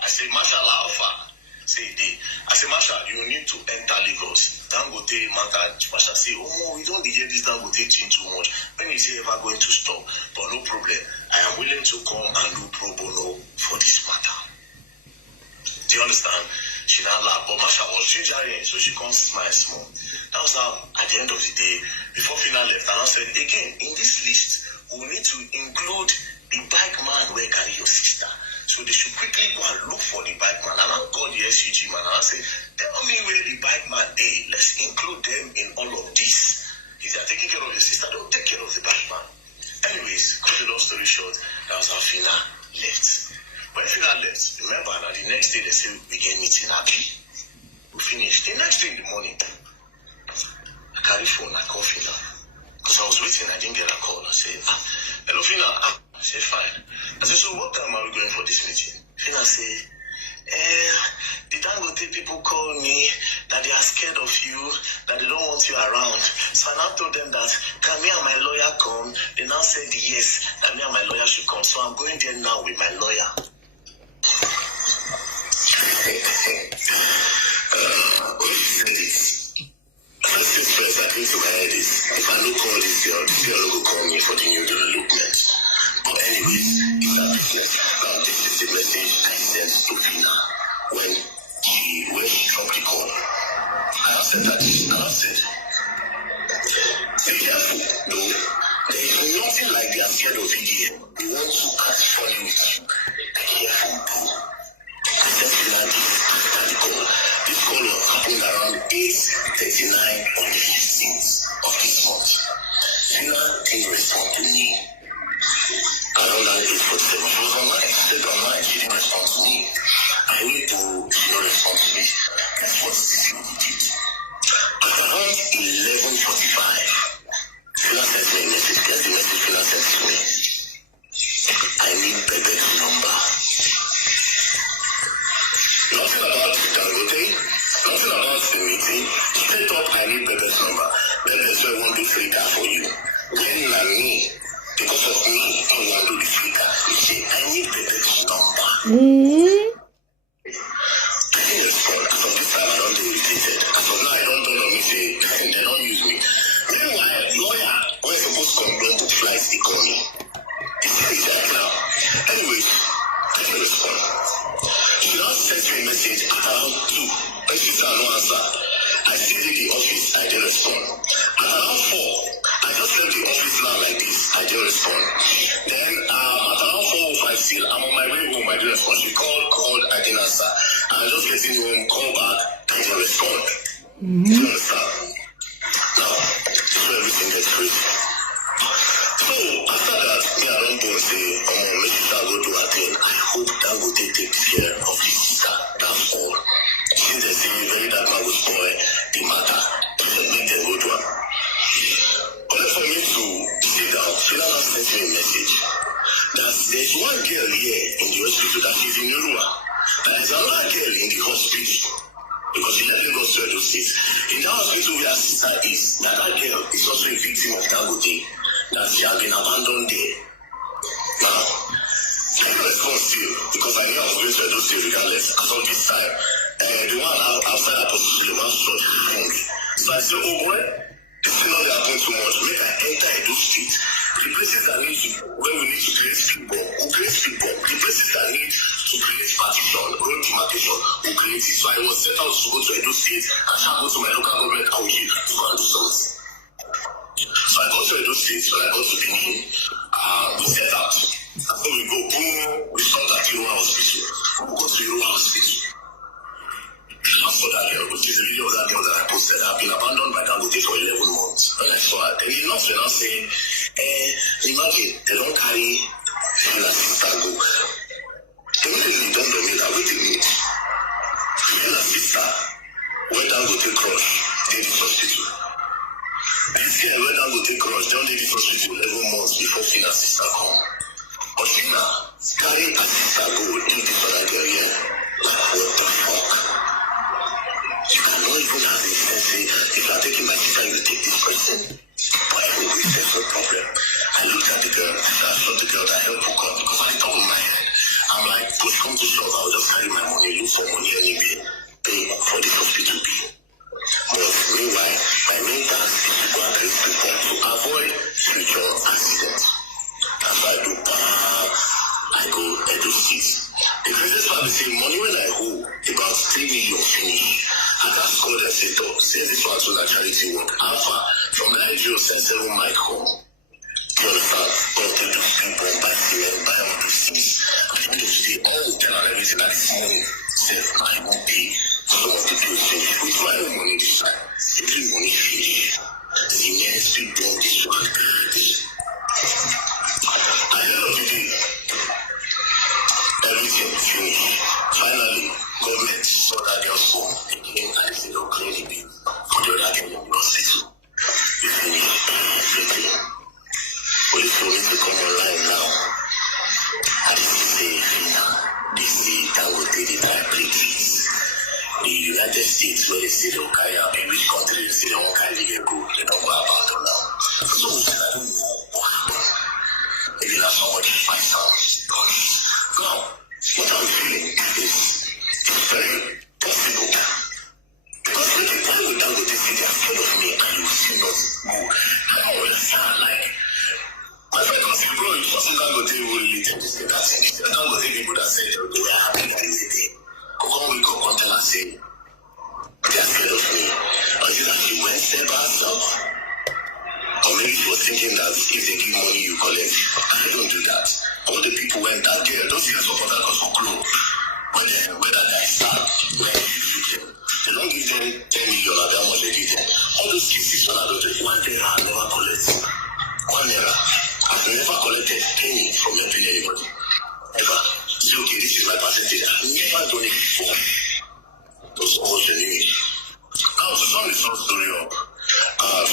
I say, Masha Alpha. Say, I say, Masha, you need to enter Lagos. Dangote matter. Masha say, we don't hear this Dangote thing too much. When you say ever going to stop, but no problem. I am willing to come and do pro bono for this matter. Do you understand? She now laughed, but Masha was gingering, so she comes smile small. That was how, at the end of the day, before Fina left, and I said, again, in this list, we need to include the bike man where carry your sister. So they should quickly go and look for the bike man. And I call the SUG man and I say, tell me where the bike man is. Let's include them in all of this. If they're taking care of your sister, don't take care of the bike man. Anyways, cut the long story short, that was how Fina left. When Fina left, remember now the next day they say we get meeting happy. We finished. The next day in the morning, I carry phone, I call Fina. Because I was waiting, I didn't get a call. I said, hello Fina. I said, fine. I said, so what time are we going for this meeting? Fina said, the Dangote people call me that they are scared of you, that they don't want you around. So I now told them that, can me and my lawyer come? They now said yes, that me and my lawyer should come. So I'm going there now with my lawyer. First things first, I think to my head is, if I don't call this girl will call me for the new development. But anyways, it's a business. Now this is the message I sent to Fina when she dropped the call. I have said that and I said, be careful, no. There is nothing like they are scared of EDM. They want to catch funny with you. Be careful, bro. I said Fina the call. This call happened around 8:39 on the 15th of this month. Fina didn't respond to me. Around 8:47, she was online. She said online, she didn't respond to me. I need to, she don't respond to me. Guess what she did? At around 11:45, Fina sent me a message. Guess the message Fina sent to me. I need Bebe's number. Nothing about Dangote, nothing about the meeting. Straight up, I need Bebe's number. Bebe's where one do freaker for you. Then me, because of me, I want to do the freaker. You say, I need Bebe's number. I didn't respond. As of this time, I don't get irritated. As of now, I don't on me say, they don't use me. Meanwhile, lawyer, when supposed to come, don't book flights, they call me. It's like that now. Anyways, I didn't respond. She now sent me a message at around 2. And she said, no answer. I stayed in the office, I didn't respond. At around 4, I just left the office now like this, I didn't respond. Then at around 4:05 still, I'm on my way home, I didn't respond. She called, I didn't answer. I just getting home, call back, I didn't respond. Do you understand? Now, so everything gets free. So after that, me I don't go and say, make sure go do a thing. I hope that will take care of his sister. That's all. Since they say very that man will spoil the matter, make them go to her. Only for me to sit down, she now sent me a message that there's one girl here in the hospital that she's in Urua. And there's another girl in the hospital. Because she left Lagos to Edo State. In that hospital where her sister is, that girl is also a victim of Dangote. That she has been abandoned there. Now, I didn't respond still because I knew I was going to Edo State regardless. As of this time, the one outside that position, the man shot hung. So I said, oh boy, this is not happening too much. Make I enter Edo State. The places that need to, when we need to create speedball, we'll create speedball. The places that need to create partition, road demarcation, we'll create it. So I was set out to go to Edo State and go to my local government Augie to go and do something. So I got to Edo State, when I got to Benin, we set out. So we go, boom, we stopped at Yoruba Hospital. We go to Yoruba Hospital. I saw that girl, which is a video of that girl that I posted. I've been abandoned by Dangote for 11 months. When I saw her, then the nurse were now saying, imagine, they don't carry Fina's sister go. Immediately don't know me that we did meet. Fina's sister, when Dangote cross, they did hospital. This year, when Dangote cross, they only did hospital 11 months before Fina's sister come. But Fina, carry her sister go, leave this other girl here. Like, what the fuck? You cannot even have a sense, if you are taking my sister, you will take this person. But anyway, there's no problem. I looked at the girl, I saw the girl that helped Aproko because at the top of my head, I'm like, push come to shove, I'll just carry my money, look for money anyway, pay for the hospital bill. But meanwhile, my main task is to go and create people to avoid future accidents. That's why I go Edo State. The craziest part is saying money when I owe about 3 million finish. I just called and said, say this one was a charity work. Alpha from the NGO sent 7 mic home. You understand? But they just keep on buy cement, buy all those things. At the end of the day, all tell her everything that is money. Say, I won't pay some of the bills finish. With my own money this time, the bill money finish. The next people of this one, this. At the end of the day, everything finished. Finally, government saw that girl's phone. They came and said, "Oh, clear the bill for the other girl in your city." They finished everything. Police will need to come online now. And they say, they say Dangote, the diabetes. The United States, where they say they'll carry out, in which country they say they won't carry the go, they don't go about it now. So I don't know what happened. Maybe that's somebody my son. Now, what I'm feeling is it's very possible. Because when you tell me Dangote say they're scared of me and you see not go, I don't understand, like, my friend was bro, it wasn't Dangote who related this thing. That's it. The Dangote people that said they were happy that is the thing. But when we go on tell and say, they are scared of me. Or is it that she went step by herself? Or maybe she was thinking that if they give money, you collect. I don't do that. All the people went out there, those guys support that because of clothes. But then, whether they start, where you shoot them, they don't give them 10 million or how much they give them. All those cases, one day I never collect. 1 naira. I've never collected penny from helping anybody. Ever. Say, okay, this is my percentage. I've never done it before. Those are all genuine. Now, to sum this whole story up, I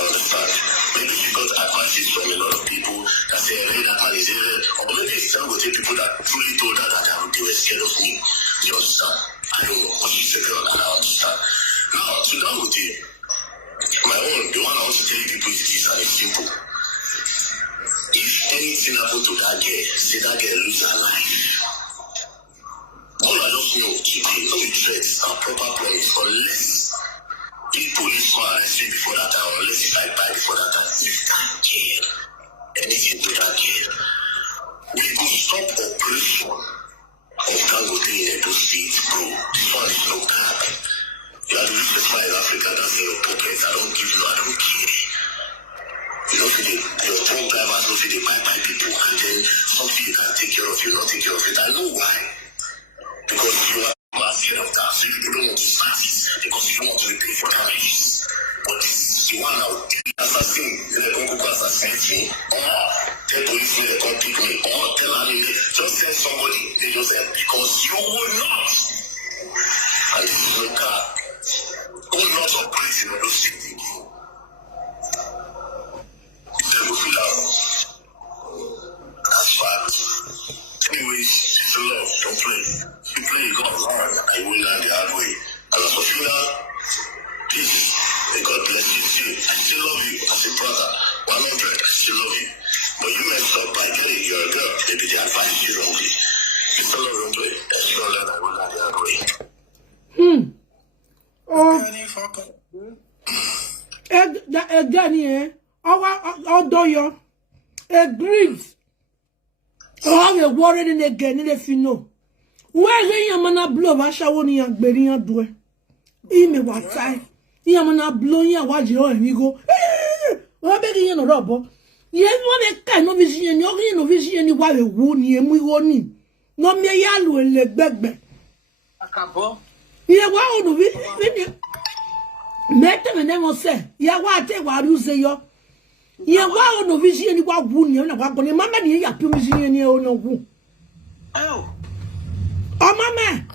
understand. Maybe she got advices from a lot of people that say, hey, that man is here. Or maybe it's some people that truly told her that they were scared of me. You understand? I don't know what she said, girl, and I understand. Now, to that with you, my own, the one I want to tell you people is this, and it's simple. If anything happened to that girl, say that girl lose her life. All I just know today, no threats and proper plans, unless the police come arrest you before that time, unless if I die before that time, you can't care anything to that girl. We could stop operation of Dangote in Edo State, bro. This one is no bad. You are the richest man in Africa, that's your pockets. I don't give you, I don't care. You know, your truck drivers know they buy people, and then something you can take care of, you not take care of it. I know why. Because you are scared of that, so you don't want to start it, because you don't want to pay for damages. But this is the one out there. Assassin, they don't go assassinate me, or tell police they don't pick me, or tell them, just send somebody, they just help, because you will not. And this is no car. All not operating on those things again. That's fact. Anyways, it's a love, don't play. If you play, you gotta learn. I will learn the hard way. And as for you now, peace. May God bless you too. I still love you as a brother. 100, I still love you. But you messed up by getting you're a girl. Maybe they advise you wrongly. You still love wrong way. And you don't learn, I will learn the hard way. Again, our doyo, a grief. Oh, you're worried again, if you know. Where you mana blow, Vashawoni and Berian do it. In what time? You mana blow ya watch your and you go. Well, begging you no rubber. Yes, one a kind of vision, you're no vision, while a wound ye, we won't need. No me yalu and leg back. A couple. Yeah, wow, no vision. Met them and then say, yeah, what you say, yo. Yeah, wow, no vision, you walk wound, you're not going to mamma, you have to vision, you know who. Oh, Mamma.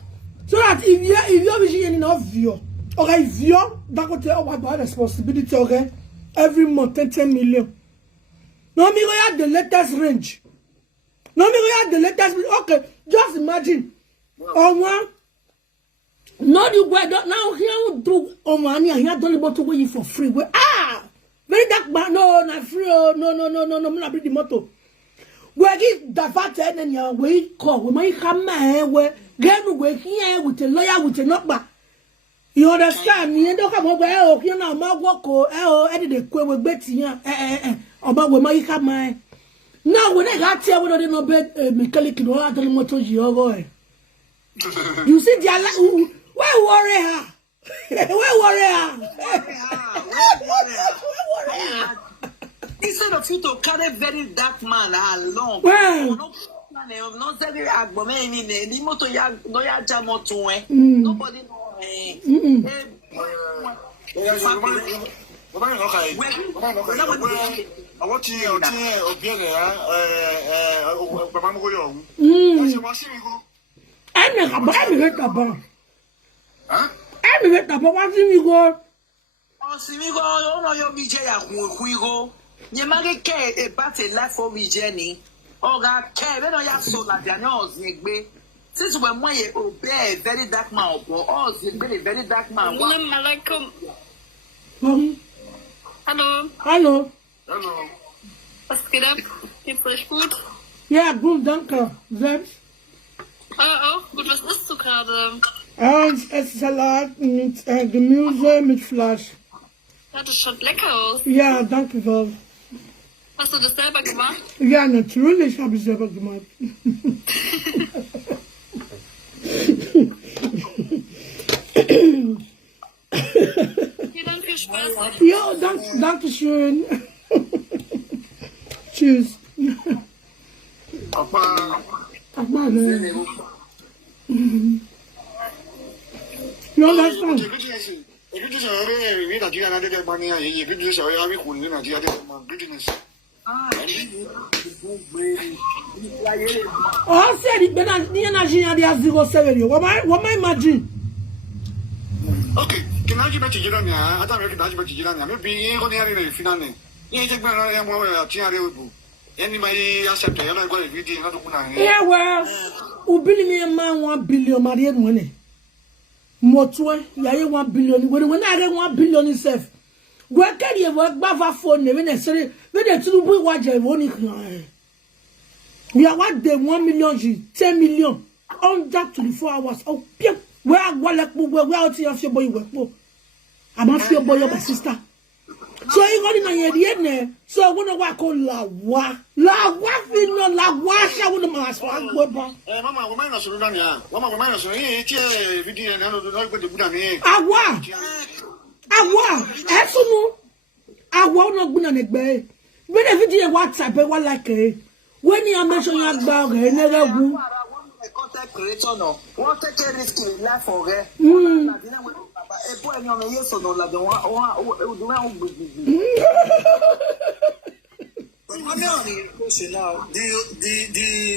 So that if you're vision enough view, okay, view, that could tell what responsibility, okay, every month 10 million. No, me we have the latest range. No, me we have the latest. Okay, just imagine. On one. No, you go now here we do on one here. Here don't about to wait for free. We very dark man. No, not free. Oh, no. I'm not bring the motor. We get the fat end and your way call. We might come here. We get we here with a lawyer with a knockback. You understand? You don't come over. Oh, you know, my work. Oh, edit the queue with Betty. About we might come here. Now when I got here, we don't know bed. Mechanic no other motor. You boy. You see the where worry her? Where worry her? instead of you to carry very dark man along. Well. Nobody since when we obey very dark man or very dark man. Hallo. Hallo. Was geht ab? Geht's euch gut? Ja, gut, danke. Selbst? Auch gut. Was isst du gerade? Ich esse Salat mit Gemüse, mit Fleisch. Ja, das schaut lecker aus. Ja, danke sehr. Hast du das selber gemacht? Ja, natürlich habe ich selber gemacht. Dann viel Spaß. Ja, danke schön. Tschüss. Papa. Papa, ne? You understand? Oh, said it better than the energy at the 07. What am I imagine? Okay, can I give back to you? I don't recognize what you done. Maybe only having a finale. You take my more anybody accept it. I'm not going to be another one. Yeah, well, who believe me a man 1 billion married money. Motwe, ya 1 billion. When I get 1 billion itself. Where can you work by phone? When they say, when they do what you want, we are what they 1 million, 10 million on that 24 hours. Oh, where I want where out here, your boy work. I'm not your boy, your sister. So you got in the end, so I want to work on la wa, fino la wa, I want to mask. Mama, woman, I should run ya. Mama, woman, I should video and I don't know what to put on here. Awa, absolutely. Awa no good on it, babe. When a video WhatsApp, what like it? When you mention your dog, never go. Content creator no. What take a risk in life for her? The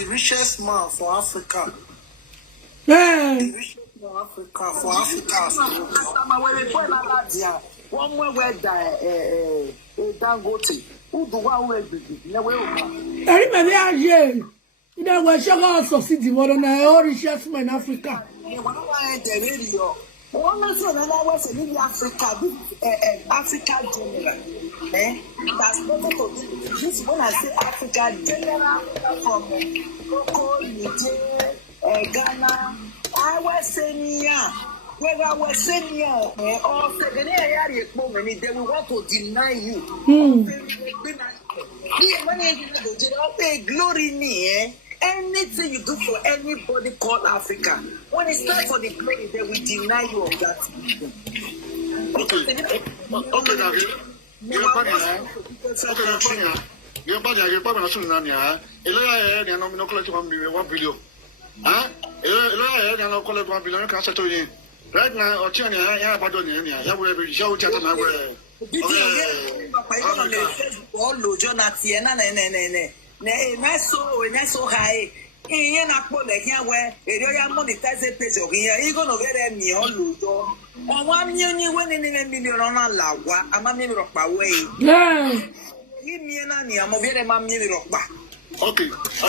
richest man for Africa. Yeah. The richest man for Africa. One more word Dangote. Who do one word? I remember here. You know, we're sure also see the one all richest man in Africa. One was in Africa, Africa general. That's nothing to do. This when I say Africa general from Aproko, Niger, Ghana, I was saying where I was saying or they will want to deny you. When glory near. Anything you do for anybody called Africa, when it's time for the glory, they will deny you of that. Okay, David. You're bad, you're bad. Eloya, they are not collecting 1 billion. Huh? Eloya, they are not collecting 1 billion. Can I say you? Right now, or China, I have a donor. I will show chat on my way. So high. In a pole here where a monetize page of here, you're going to get me on Ludo. On 1 million, winning in a million on a lawa, I'm a million of my way. Yeah. Give me an annie, I'm a very million of back. Okay. I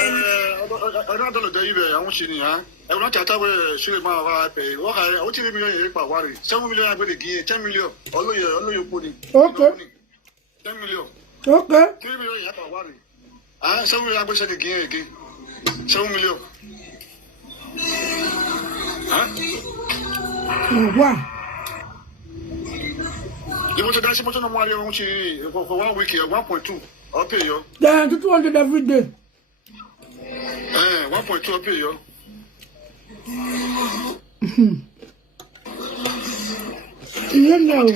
don't know the Ivie, I want you. I will not tell you, she might pay. What I want to be a worry. 7 million, I will give 10 million. Although you put it. Okay. 10 million. Okay. 3 million, you have a worry. 7 million, I will say again. 7 million. Oh, wow. You want to dash much on money for 1 week here, 1.2. I'll pay you. Yeah, 200 every day. 1.2, I'll pay you. You know.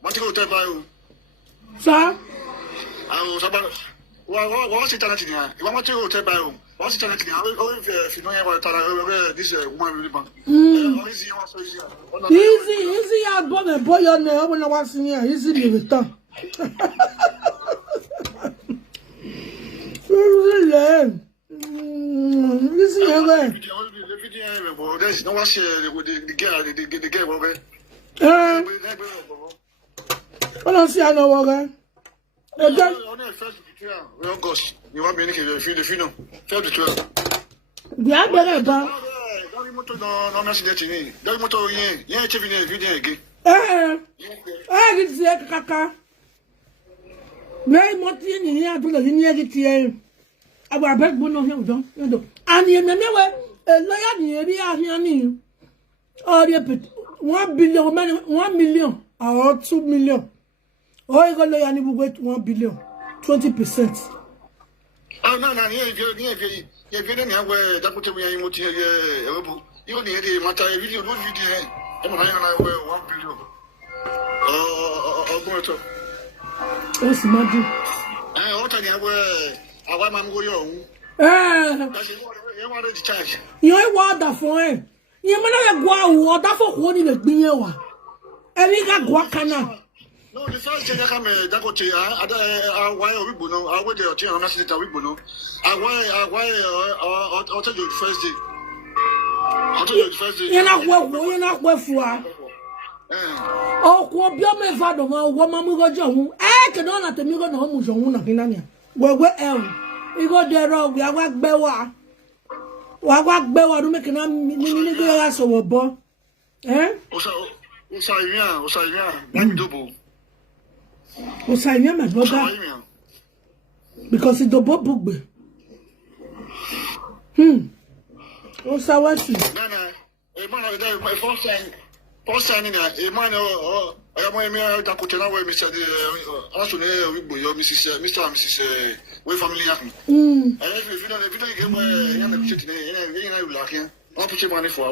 What you go tell you? Sir? was about what's it? You want to go to buy? What's it? If you know about this woman really bad. Easy, I bought a boy on there when I was in here. Easy, return. Easy, there's no one with the girl over there. I don't see I know what. August, you want me to the funeral? Tell the 12. The other about. It's Kaka. Very much in here to the lineage. I will bet one of him. And you remember a lawyer near here. Oh, 1 million or 2 million. Oh, you got lawyer will wait 1 billion. 20%. Oh, no, you're getting away. That would be a motive. You only had a matter of video. I'm hanging on 1 billion. Oh, what's the matter? I want to have a woman go young. You wanted to charge. You ain't water for him. You may not go water for one in the beer. And we got guacana. No, the first thing I come Dakote, why are we bono? I wait there, I'm not sitting with bono. I'll tell you the first day. I'll tell you the first day. You're not well for. Oh, what your man father, what mamma got you? I cannot let the Mugo home on Hinania. Where else? We got there, we are what Bewa. What Bewa to make an ass of a boy. Eh? Osaya, double. Osaya, my brother. Because it's the book. Osawati. Nana, a man of the my first time in a man or I am a mere Dakota where Mr. Mrs. and Mrs. Way family. And if you don't get my I'll put your money for a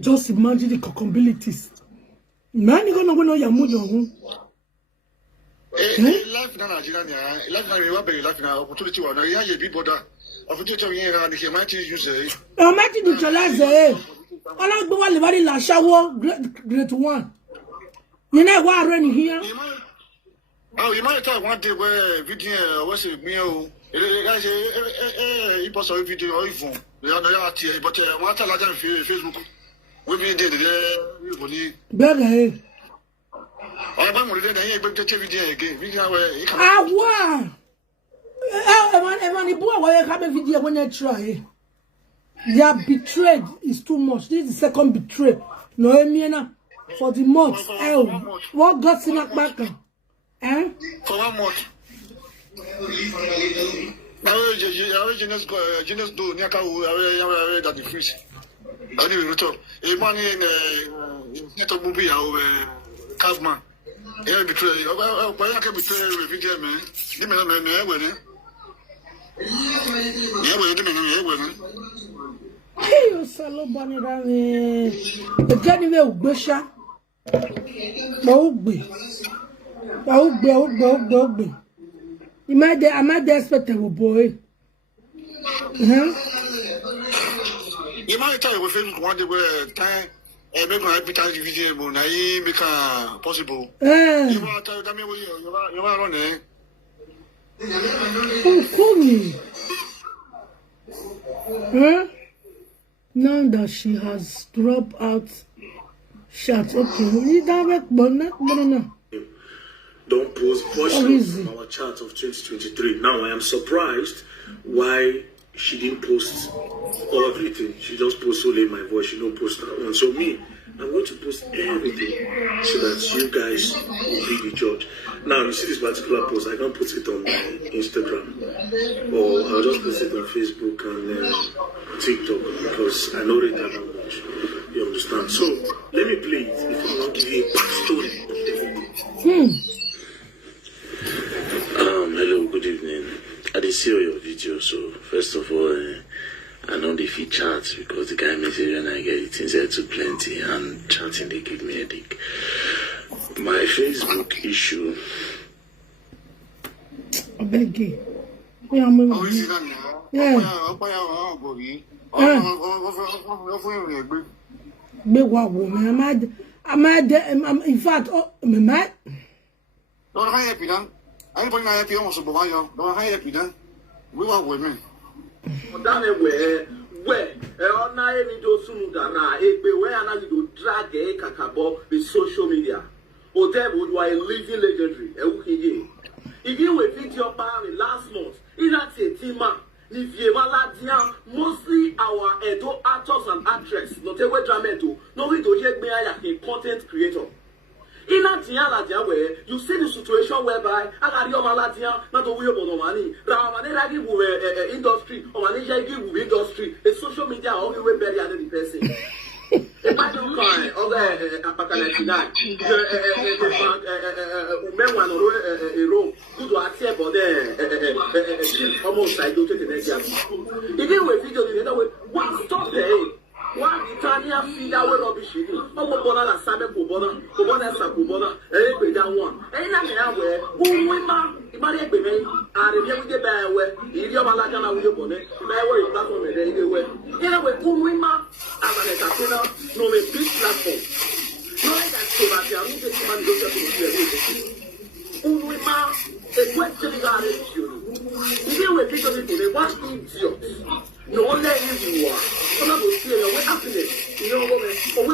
just imagine the capabilities. Man, you're going to know your mood. Life now, life now, you are very life now. Opportunity one. I have people that opportunity here. They might use it. I might utilize it. I don't go to the last shower, great one. You know what running here? Oh, you might have one day where video was a meal. It was a video or phone. They are not here, but what I like on Facebook. We did it. Better. I'm going to the video again. Everyone, why have a video when I try? They are betrayed is too much. This is the second betrayal. No, Emiana for the month. What got in that back? Eh? For 1 month. I just do Naka that the fish. I didn't return. A man in a movie, Kazman. Yeah, betray. I can betray video, man. Give me a man, Hey, you salo bunny, the Jenny will busha. Bogby. You might I might expectable boy. You might tell you with one day where time. Maybe I be time video, but I make possible. You want to tell me you are on there. Oh, call me. Now that she has dropped out, shut. Okay, don't post voice from our chart of 2023. Now I am surprised why she didn't post everything. She just posts only my voice. She don't post that one. So me, I'm going to post everything so that you guys will be the judge. Now you see this particular post. I can't put it on my Instagram, or I'll just post it on Facebook and TikTok because I know it that much. You understand? So let me play it if I want to give you a backstory of everything. Hello, good evening. I did see all your videos, so first of all, I know they feed chats because the guy message when I get it inside too plenty and chatting they give me a dick. My Facebook issue Obegi. Yeah, I'm yeah. Big woman. I'm in fact, I'm mad. Don't hire happy done. Everybody not happy almost about you. Don't hire happy done. We want women. Where on I need to soon that where I need to drag a kakabo with social media. Hotel would why living legendary. If you were fit your party last month, in that Tima, Ivie Eriyo, mostly our Edo actors and actresses, not a way dramato, no way to check me a content creator. In that where you see the situation whereby I got your Malatia, not a way about money, Ramane industry, or Malaysia industry, a social media only way better than the person. Imagine crying of the Apakanetina, umenwan or Rome, good to accept or there, almost like you take the next year. Even with video, the other way, one stop there. One Italian feed our rubbish. Oh, Bona, Sabe Kubona, Kubona, Sakubona, every down one. Ain't nothing where, who women, Imari Bebe, are the young bear where, Idio Malacana with your bonnet, where you platform anywhere. Anyway, who women, as an entertainer, no a big platform. No, that's so that you are moving to man go to the who women, a question got it. Even with people in the one idiot. No one let you are. Some of us here, we're happiness. You know,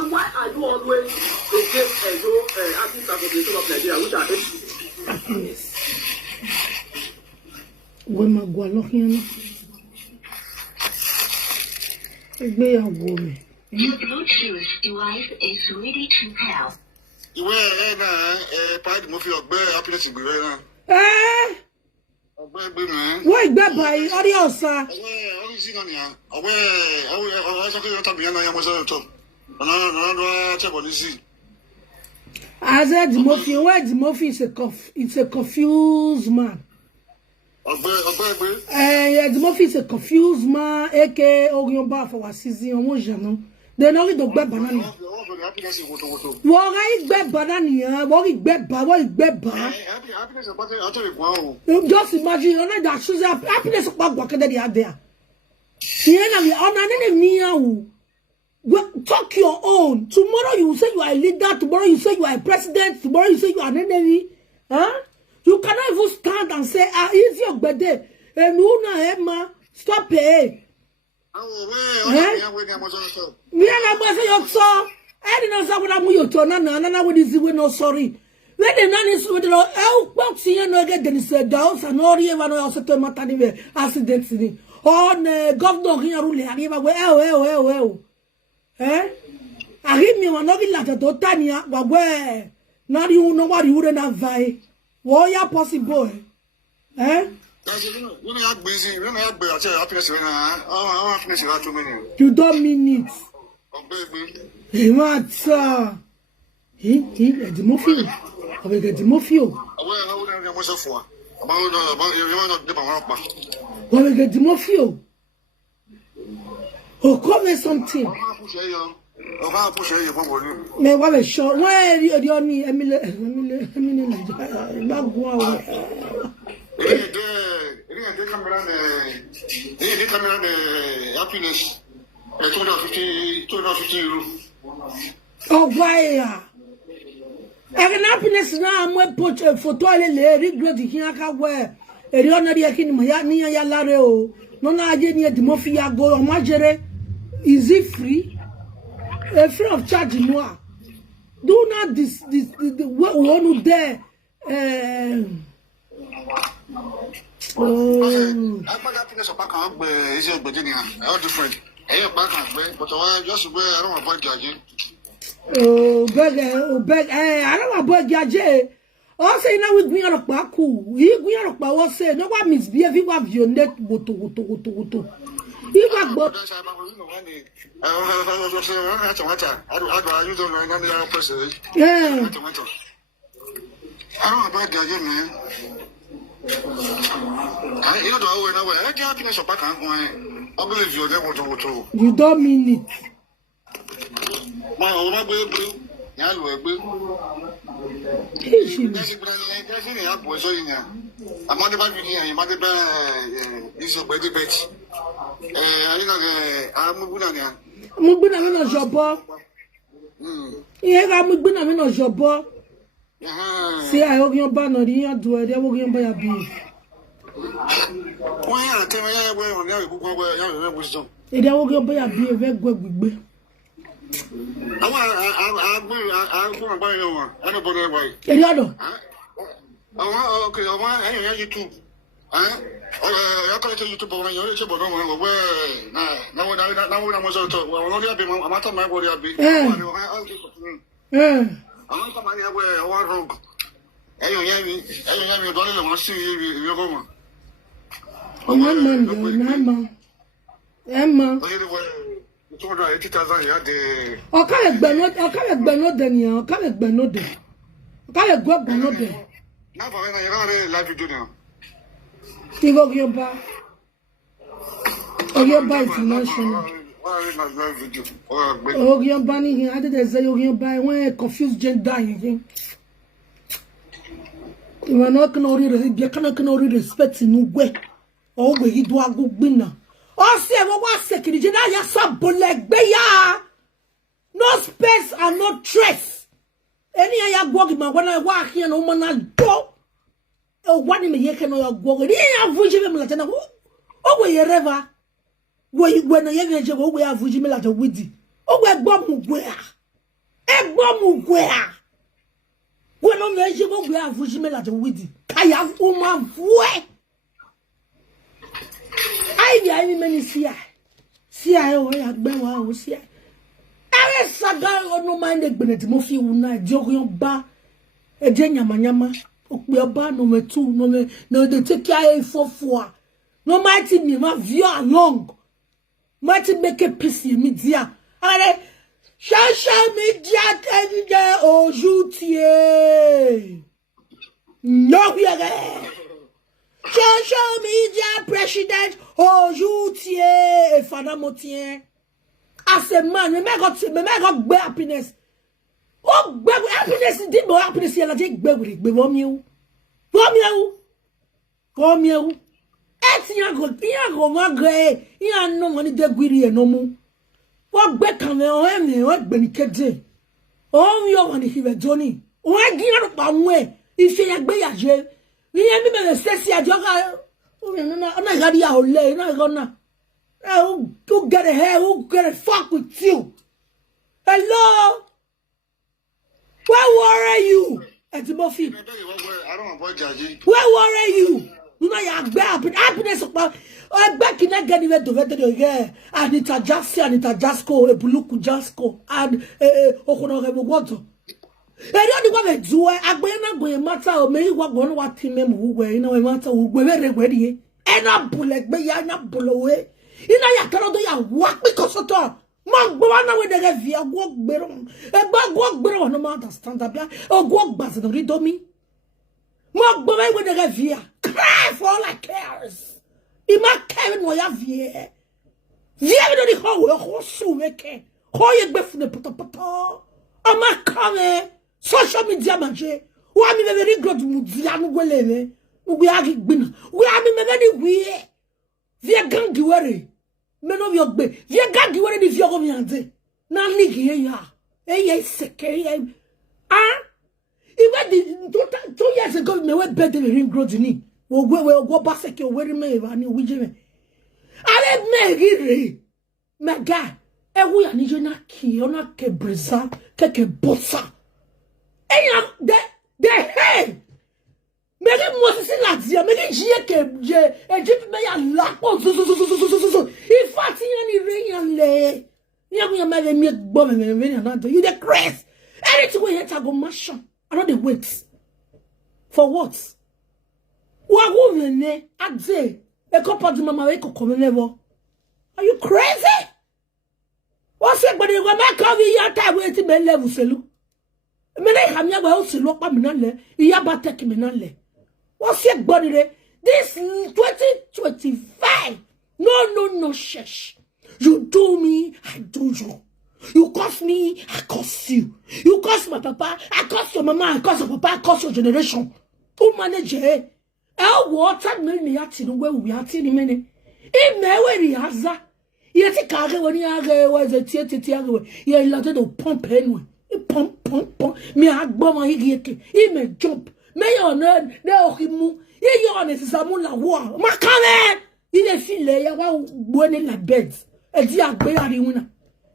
why are you always against acting association of Nigeria, which are happiness? When my Gualokian, they are women. Your Bluetooth device is ready to pair. You wear a part of your happiness in Guerrero. Eh? Wait, baby, adios, sir. I said, Dimofie, where Dimofie is a confused man. Yeah, Dimofie is a confused man, aka Ogionba for our season, Mojano. They know it don't banana. What I bet banana, what I bet banana. Just imagine, you know that shows up happiness about what they are there. Talk your own. Tomorrow you say you are a leader, tomorrow you say you are a president, tomorrow you say you are an enemy. Huh? You cannot even stand and say, easy your birthday. And Emma, stop it. Me and I was your son. I didn't know what I'm with your son, and I would is no sorry. When the nan is with the help, see you no get the said doubts and all you ever also to matter accidents. On governor here, really, I never well. Eh? I give me one of the latter to Tanya, but where? Not you know what you wouldn't have vi. What are possible? Eh? You don't mean it. What's Dimofio? Dimofio. Oh, come something. Me what show? Where you only Emily happiness. 250 euros. Oh, why? I can happiness now. I'm going to put a photo. I regret here. I wear a real Yakin Mayani Yalareo. No, I didn't Dimofia go on Majere. Is it free? Free of charge, no. Do not this what one there. I'm happiness of back is your Virginia. How different. I am back, but I just wear I don't want to beg, I don't want to beg. Also, now with me on a baku, we are about say, no one misbehave, you have your net, woto. You got but yeah. I don't want to beg again, man. I believe you don't mean it. ya lo egbe Ishi. Kasi ni apo so yin ya. Amade ba bi yan, amade ba iso pe de bet. Ayi na amugbuna ni ya. Mugbuna mi no jobo. Iye ga mugbuna mi no jobo. Si ayo gi ba no ri yan do e de wo gi ba ya bi. Wọ́n yà tẹ́ wọ́n yà wọ́n ní àgbègbè wọn yà wọ́n ní wisdom. Èdè àwọn ọgbẹ́ bóyá bí ẹ̀fẹ́ gbẹ̀gbẹ̀. Àwọn àgbẹ̀ àgbẹ̀ yẹn wọn ẹni bọ́dọ̀ ẹ̀wà yìí. Èdè ọ̀dọ̀. Àwọn ọkọ̀ àwọn ẹ̀yìn yẹn YouTube. Ọkọ̀ YouTube wọn yẹn ṣe bọ̀dọ̀ wọn wẹ̀ náwó náà mọ̀ sọ̀tọ̀ wọn lórí àbí àwọn àtọ̀ máa ń wọlé àbí. Àwọn ìtàn máa ń yẹ wẹ̀ ọwọ́ rọ̀g. Ẹ̀yìn yẹn mi dọ́lé lè wọ́n sí ìwé ọkọ̀ wọn. Ọmọ mọ̀ Emma. Ọ̀kàlẹ̀ gbẹ̀nọ́dẹ̀ ni ọ̀kàlẹ̀ gbẹ̀nọ́dẹ̀. Ọ̀kàlẹ̀ gbọ́ gbẹ̀nọ́dẹ̀. Ìwọ Yorùbá international. Yorùbá ní ìhìn adẹ́dẹ̀ẹ́sẹ̀ Yorùbá wọ́n ẹ̀ confuse gender yìí. Ìwọ̀n náà kí náà orí respect inú gbẹ̀. Ọ̀gbẹ̀ yìí dún agbó gbìnà. Ose wo wa sekirije na ya so bolegbe ya. No space and no trace. Eni ya gwogi ma wana wa ahia no ma na do. O wani me yeke no ya gwogi. Ni ya vuji me la tena. O we yereva. We na ye nje go we ya vuji me la to widi. O we gbo mu gwe a. E gbo mu gwe a. We no me je go we ya vuji me la to widi. Kaya uma vue. Ivie Eriyo many see o ya gbe wa o see. Ere saga no mind egbeneti mo fi una jogun ba eje nyamanyama ope oba no me 2 no dey take care 44 no mighty me ma view along mighty make a peace media are social media tell ojutie no we again. Social media president Ojutie e Fada Motien. As a man, me got gbe happiness. Oh, gbe happiness di mo happiness yela je gbe wuri gbe wo mi o. Eti ya go ma gbe, ya no mo ni de gwiri e no mu. Wo gbe kan me o emi o gbe ni keje. O mi o woni hiwe joni. O gi ro pa nwe, ife ya gbe ya je. We me say ajoga na gadi ya ole na gonna who get a hair who get a fuck with you. Hello, where were you at the Buffy? Where were you? No ya happiness back in that get even to get and it's a Jasco a buluku Jasco and okono water. I don't want to do it. I'm going to matter or maybe what one what team member who were in a matter who were ready. And I bullet be yana bull away. In a cannot do ya walk because of all. Monk Buana with the via walk beron. A bug walk beron no matter stand up or walk buzz and read me. Monk Buana with the via. Cry for all I cares. In my cabin, why have ye? Via the whole so make it. How you before the potato? I'm not coming. Social media manje. Wa mi very good mudia no gweleme. We are gbin. We are me very we. Via gangi were. Me no yo gbe. Via gangi were di via go mi ante. Na ligi ya. Ye seke. Ah. Even the 2 years ago me we bed the ring growth ni. We go back seke we me ani wije me. Ale me gire. Me guy. Ewu ya ni je na ki ona ke breza ke bossa. Eya de hey. Mege Moses latia mege jie ke je Egypt me ya la po so. Ifati ya ni re ya le. Ya go ya ma le mi gbo me na do. You the craze. Anything we hit I go mash. I know the wait. For what? Wa go ne ade e ko pa di mama we ko come never. Are you crazy? What's it? But you go back over your time waiting me level selu. Me na hamya ba o selu pa me na le. Iya ba take me na le. What's it? But this 2025. No, shush. You do me, I do you. You curse me, I curse you. You curse my papa, I curse your mama, I curse your papa, I curse your generation. Who manage it? Water me at in where we are in many. In Mary Haza. Yet a cargo when you was a theatre, you allowed to pump anyway. Pump. Me I bomb my iye-eki. He may jump. May on earth, no him. Ye honest is a mula war. Macale! You may feel there while burning like beds. A dear berry winner.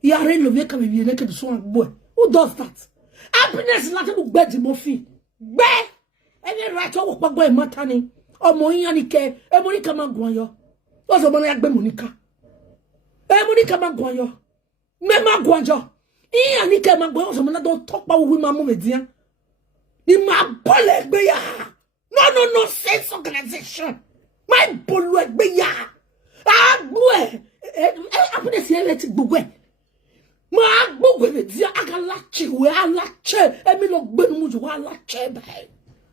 You are in the vehicle of your naked swan boy. Who does that? Happiness is not a bed in Mofi. Bear! Any right over Bagboy Matani or Moyanike, a Monica Maguayo. Was a money at Monica. A Monica Maguayo. Mema Guanjo. Ian Nika Maguayo, some don't talk about women, Momedia. In my bullet, beya. No sense organization. My bullet, beya. Ah, boy. Happiness here, let it go. Ma book with the Agalachi, where I lache, and me look Benmuju, I lache by.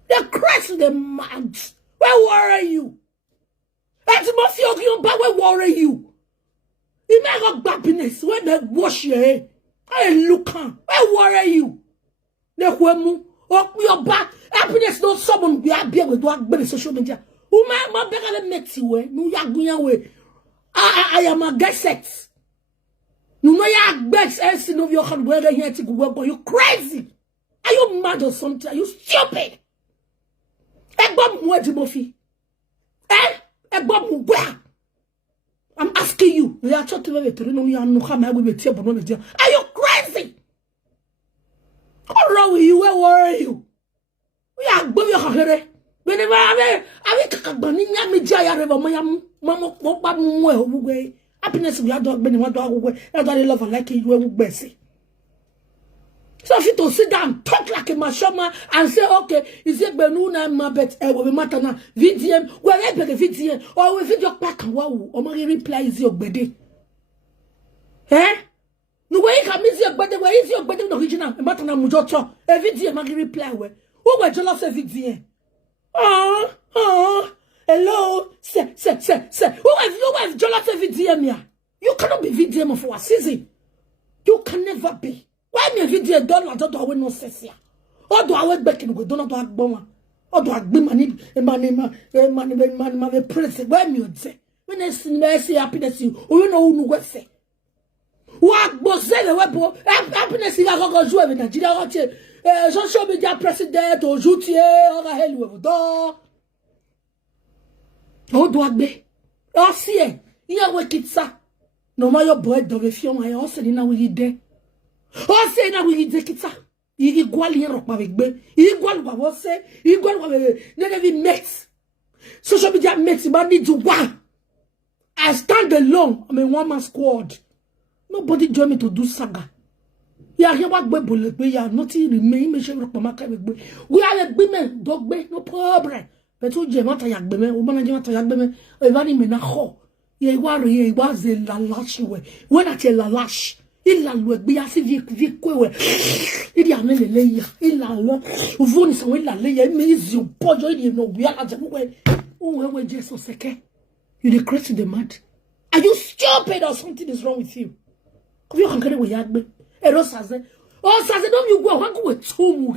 The Christ of the mad. Where were you? That's my feel, but where were you? You may have happiness when they wash your hair. I look on. Where were you? The Huemu, or your back. Happiness, no someone be a beer with one better social media. Who my beggar met you way? No, you're way. I am a guest. No, I best essence of your hand whether here to go. Are you crazy? Are you mad or something? Are you stupid? I'm asking you. Are you crazy? What's wrong with you? Where were you? We are going to have whenever happiness we are dog when you dog away. That's why they love like you will be. So if you to sit down, talk like a mashama and say, okay, is it Benuna Mabet will be matter now? VDM, wherever the VDM, or with your pack and wow, or my reply is your body. Eh? No way you can miss your body, where is your body original? A matter of Mujoto, a VDM, my reply. Who were jealous of VDM? Hello, say. Who have jealous of VDM? You cannot be VDM of our season. You can never be. Why me video don't do no sesia? Or do I work back in go don't do bomber? Or do I be money prince? Why me would say? When I see happiness you, you know who no say. What boss say the web happiness in a go joue with Nigeria social media president or joutier or a hell with door. Oh do I be? Oh see, you work it sa. No matter boy do refion I also na we dey. Oh, say now we take it. Igual yen rock avec be. Igual wa say. Igual wa never met. Social media mates man need to one. I stand alone. I'm a one-man squad. Nobody join me to do saga. Ya here what be bullet be ya nothing remain me share rock maka avec be. We are a women dog be no problem. But to je mata yak be me. O man je mata yak be me. E vani me na ho. Ye wa ze la lash we. When I tell la lash. Il a loué bien si vieux quoi il y a même les il a là vous ne savez la les mais ils ont pas il no bien la ouais Jesus seke you the crazy the mad are you stupid or something is wrong with you you can get we yagbe ero saze don't you go wan go with two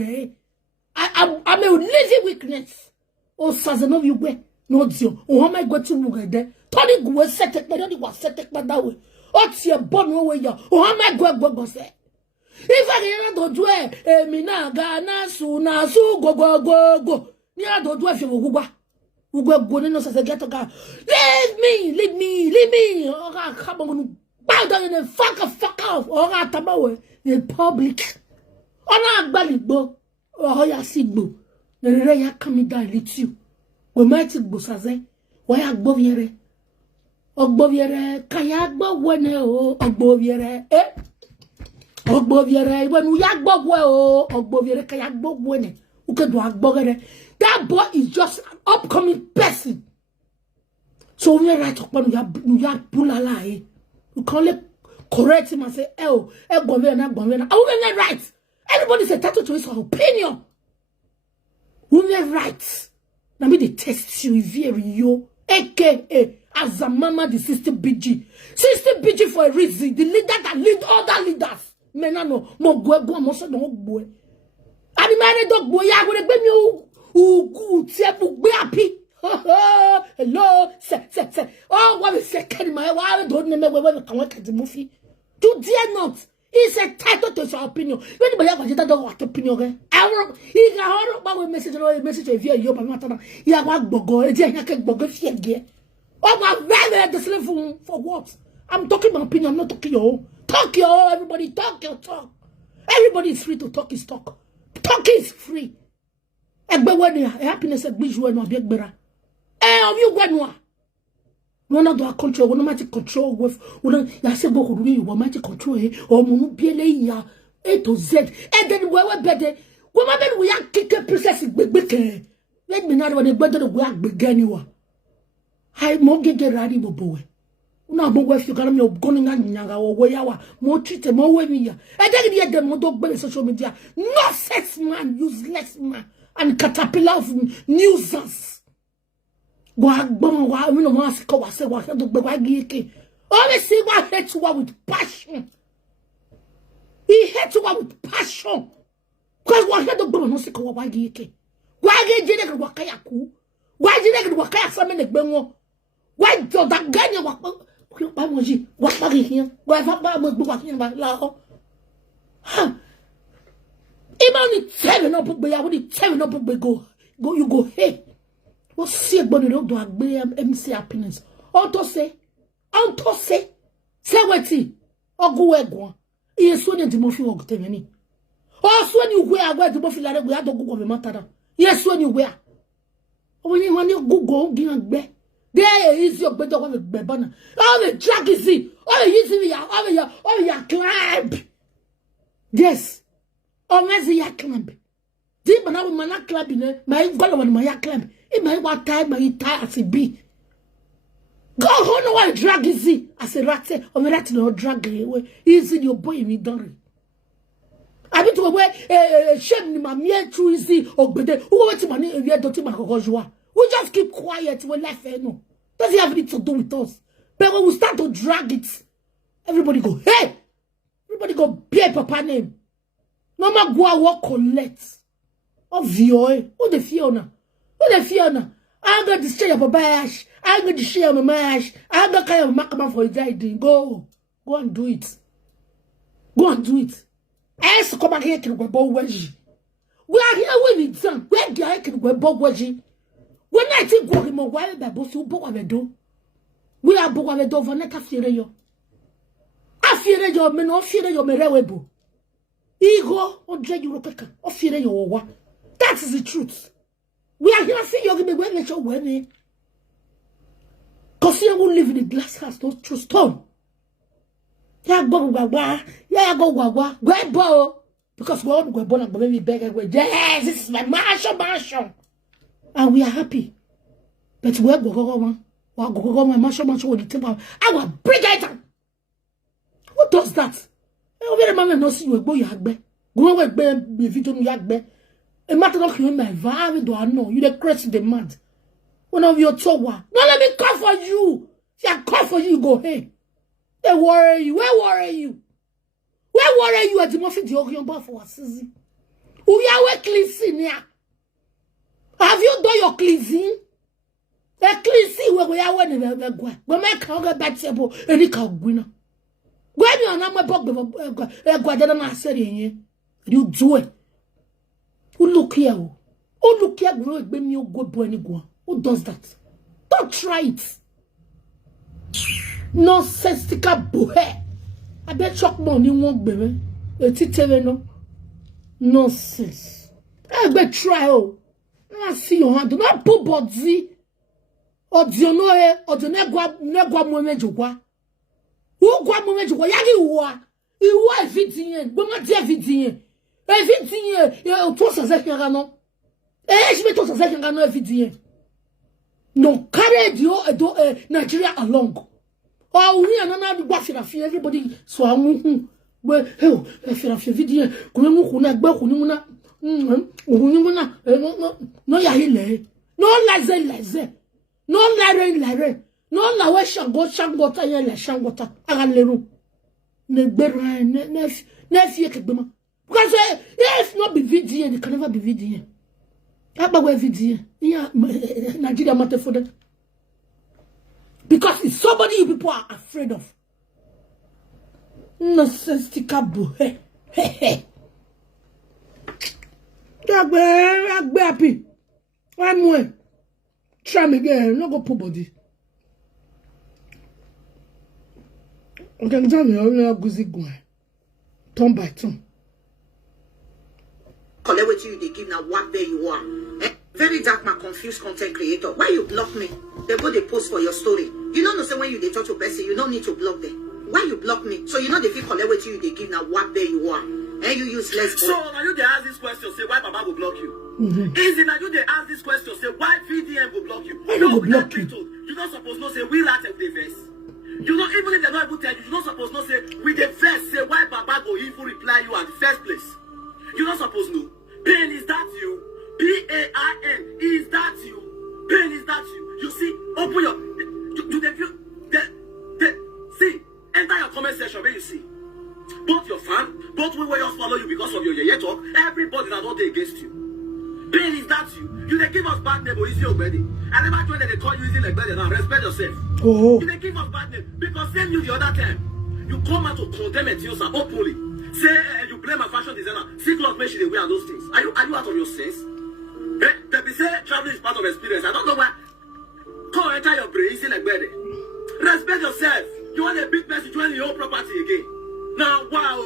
I'm a lazy weakness saze no you go no dio o my go to muge de tony go set it but don't was set it but that way. What's your bon way? Oh, am I going say? If I don't do it, Mina, Gana, Suna, go. Near don't do it, you go good enough as a get a car. Leave me. Oh, come on, bow down in the fuck off. Oh, Tabawe, in public. Oh, not Balibo. Oh, ya sigbo. The Raya coming down, let you. We might Busaze. Why are Boviere? Ogboviere kayagbo wene o ogboviere ogboviere when we yagbo we o ogboviere kayagbo wene ukedo agbogere that boy is just an upcoming person so we right upon you pulala you can't correct him and say governor I right everybody say entitled to his opinion we right now me they test you Ivie Eriyo aka as a mama, the 60 BG for a reason. The leader that lead other leaders. menano mo go mo so no gbo ani mane dog boy ya go de gbe mi o tie bugbe api hello se oh what is second my why don't me we kan wa kadi mufi you dare not. It's a title to your opinion. When you have a dog opinion, I will. He can hold up my message or a message of you, but you have one bogo, a jacket bogo fear. Oh, my rather the slave for what? I'm talking my opinion, I'm not talking your. Talk your everybody, talk your talk. Everybody is free to talk his talk. Talk is free. And but when happiness at visual no big better. Eh, of you when one of the control, one might control with one. I said, "Go who you want to control or munu ya A to Z." And then we better. When we are kicking process big. Let me know when the better the work began you. I more get ready, boy. Now, but you got me going on Yaga or Wayawa, more treated, more way me. I don't get them more dog by social media. No sex man, useless man, and caterpillar of nuisance. Always see what hates one with passion. He hates one with passion. Because what had the bone no sick of Wagiki. Why did you get Wakayaku? Why did you get Wakaya summon the Bengo? Why do that Ganya what baggy here? Why Papa was walking about Lao? Huh? Even only 7 up, but I would 7 up, go, you go, hey. What see body don't do a MC happiness. Auto say, say what he or go ego. He is so that the mofi work to many. Also, when you wear the mofi like we have to go over matter. Yes, when you wear. When you go, give a bed. There is your better one with Bebana. Oh, the track is it. Oh, you see, climb. Yes. Oh, let's see, climb. Deep and I will not climb in my God on my climb. It might want time, but it tie as it be. Go home, no one drag easy. As a rat, or the rat no drag away. Easy, your boy, me done. I be to away shame my mere true easy or better. Who went to money if you had to my hojua? We just keep quiet when life no. Doesn't have anything to do with us. But when we start to drag it, everybody go, hey! Everybody go, bear papa name. No matter go walk collect. Of you, who the Fiona? Who the Fiona? I got to stay up a bash. I got to share my mash. I got kind of macama for it. Go and do it. Go and do it. Ask come back here to go bow wedgie. We are here with exam. Where the I can go bow wedgie. When I think what him a while by both who book of a do. We are book of a do for not after you. After your men or fear your merewebo. Ego or dread you rocket or fear your wa. That is the truth. We are here for you to be when you're winning. Because you will live in a glass house, no true stone. Yeah, go wawa. Yeah, go wawa. Go bow. Because we all go born and baby beg and go, yes, this is my mansion. And we are happy. But where go my mansion with the table. I will bring it up. Who does that? Every man knows you will go your hagbe. Go away, baby, if you don't yagbe. A matter of human, my value do I know. You the crazy demand. One of your towa. No, let me call for you. If I call for you, go hey. They worry you. Where worry you? Where worry you at the muffin the Orion bar for us? We are cleansing here. Have you done your cleansing? A cleansing where we are when we go. We make our bad table and it can win. When you are not my book, Guadana said in you do it. Who look here? Who look here? Grow it, baby, you go boy, who does that? Don't try it. Nonsensical boy. I bet shock money won't baby. No nonsense. I bet try. Oh, I see your hand. Do not put body. Or do you know? Or do you moment you go? Who go moment you go? Yagi you are everything. But not everything. Everything. You toss a second. No. Je vais toss a second. No everything. No carry the Nigeria along. Oh, we are not watching everybody. So I'm well, if you video, no, laze, no lare, no lawe shango, shangota, yele shangota, agaleru. Because if not be VDN, it can never be VDN. How we VDN? Yeah, Nigeria matter for them. Because it's somebody you people are afraid of. Nonsensical hey. Agbe happy. One more. Try me again. No go put body. Okay, tell me only go turn by turn. Collect what they give now what there you are. Very dark man, confused content creator. Why you block me? They go they post for your story. You don't know say when you they talk to person, you don't need to block them. Why you block me? So you know they feel collect what they give now what there you are. And you useless boy. So now you they ask this question, say why Baba will block you? Easy now you they ask this question, say why VDM will block you? Why no block you? You not supposed to say we laugh with the verse. You know, even if they're not able to tell you, you're not supposed to say with the verse, say why Baba go even reply you at the first place. You're not supposed to. Pain, is that you? P-A-I-N, is that you? Pain, is that you? You see, open your, do they feel, see, enter your comment section where you see. Both your fan, both we will just follow you because of your yeye talk. Everybody that don't they against you. Pain, is that you? You they give us bad name or easy already. I never joined that they call you easy like better now. Respect yourself. Oh. You they give us bad name because same you the other time. You come out to condemn it yourself openly. Say you blame a fashion designer. See cloth make she they wear those things. Are you out of your sense? They be say traveling is part of experience. I don't know why. Come enter your brain easy like better. Respect yourself. You want a big message when your own property again. Now wow.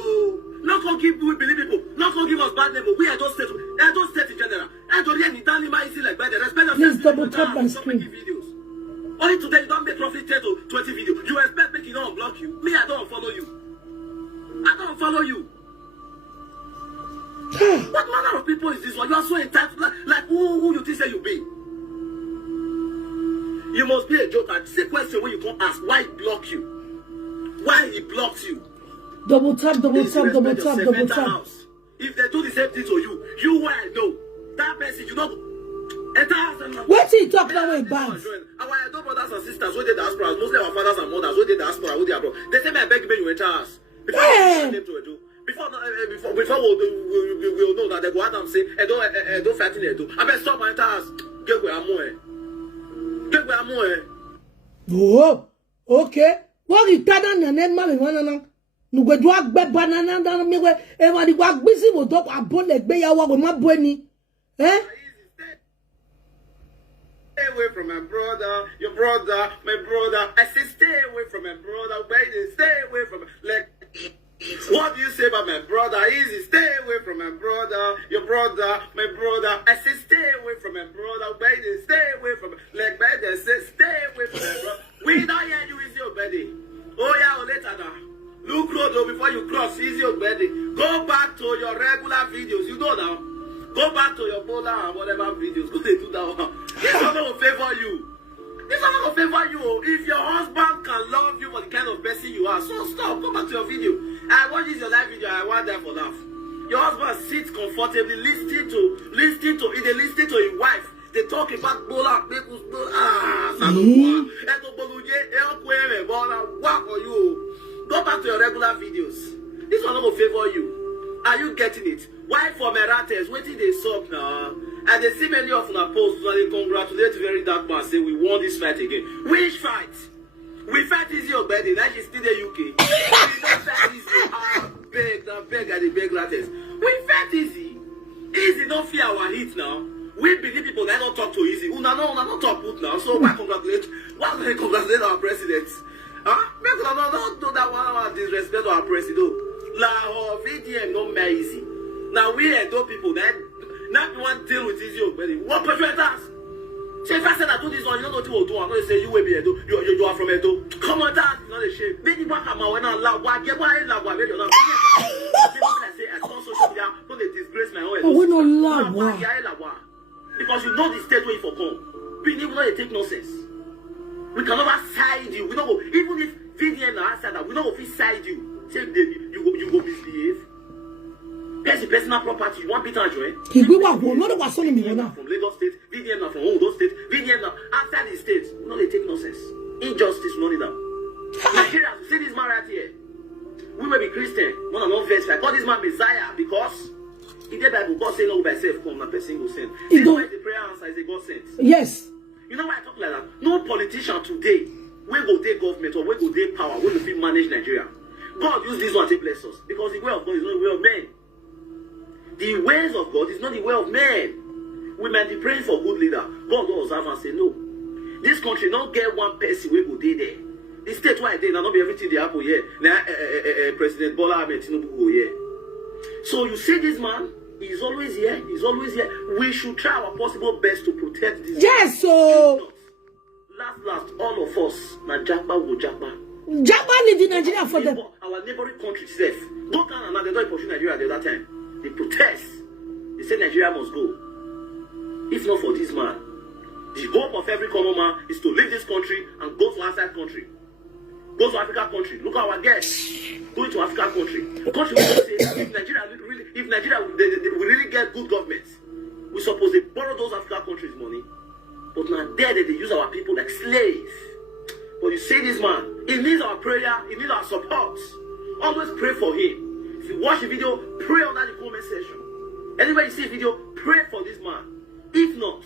Not gonna give we believe people. Not gonna give us bad name. We are just state in general. I don't hear anything easy like better. Respect yourself. Please double tap my screen. Videos. Only today you don't make roughly 10 to 20 videos. You expect me to don't block you. Me, I don't follow you. I don't follow you. What manner of people is this one? You are so entitled. Like who you think say you be? You must be a joker. Say question when you come ask why he block you. Why he blocks you. Double tap. If they do the same thing to you, you will know. That message, you know. What he talk that way bad? Our adult brothers and sisters, who did diaspora, mostly our fathers and mothers, who did diaspora, who they abroad. They say, I beg you enter us. Before we'll know that they go out and say, I don't fighting it. I better stop my enter us. Get where I'm more. Oh, okay. What you tell them and then mommy one no go do agbe banana dan me we e wa di wa gbisi wo do abon le gbe ya wa go ma bo ni. Eh? Stay away from my brother, your brother, my brother. I say stay away from my brother, baby. Stay away from like. What do you say about my brother? Easy, stay away from my brother, your brother, my brother. I say stay away from my brother, baby. Stay away from like baby. Say stay away from my brother. We don't hear you easy, baby. Oh yeah, later now. Look road before you cross, easy, baby. Go back to your regular videos. You know now. Go back to your folder and whatever videos. Go they do that one. This one will favor you. This one will favor you. If your husband can love you for the kind of person you are, so stop. Go back to your video. I watch this your live video. I want that for laugh. Your husband sits comfortably listening to his wife. They talk about bola, people's Go back to your regular videos. This one will favor you. Are you getting it? Why for Merates? Waiting they suck now. And they see many of our posts and they congratulate very dark man say we won this fight again. Which fight? We fight easy or better. That is still the UK. We don't fight easy. Beg at the beg lattes. We fight easy. Easy don't fear our hit now. We believe people that don't talk too easy. Una not talk put now. So why congratulate our president? Huh? Make una not do that one disrespect our president. La VDM don't make easy. Now we Edo people that not one deal with easy already. What prophetess? Say if I said I do this one, you don't know what you will do. I'm going to say you will be Edo. You are from Edo. Come on, that is not a shame. Maybe what I'm when I love what get why I love what you're not. I say I saw social media, don't they disgrace my own. We no love what. Because you know the state where you for come. We even know they take nonsense. We can never side you. We don't go even if VDM now said that we don't go side you. Say you go misbehave. That's personal property. You want Peter Joy? He will walk. No, the was only me now. From Lagos State, VDM now from Ondo State, VDM now outside the state. No, they take nonsense. Injustice, none of that. Nigerians, see this man right here. We may be Christian. One not verse. I call this man Messiah because in the Bible, God say no by self come, not person go send. This is the prayer answer is a God sent. Yes. You know why I talk like that? No politician today will go take government or will go take power, will fit manage Nigeria. God use this one to bless us because the way of God is not the way of men. The ways of God is not the way of men. We might be praying for good leader. God will observe and say no. This country not get one person will go there. The state why they not be everything they happen here. Now President Bola Ahmed Tinubu go here. So you see this man, he's always here. He's always here. We should try our possible best to protect this. Yes, so last, all of us, na Japa go Japa. Japa need in Nigeria for them. Our neighboring country itself. Go Canada, they don't pursue Nigeria at that time. They protest. They say Nigeria must go. If not for this man, the hope of every common man is to leave this country and go to outside country. Go to Africa country. Look at our guests. Going to Africa country. Country will say if Nigeria we really get good government, we suppose they borrow those African countries money. But now there they use our people like slaves. But you see this man, he needs our prayer, he needs our support. Always pray for him. If you watch the video, pray under the comment section. Anywhere you see a video, pray for this man. If not,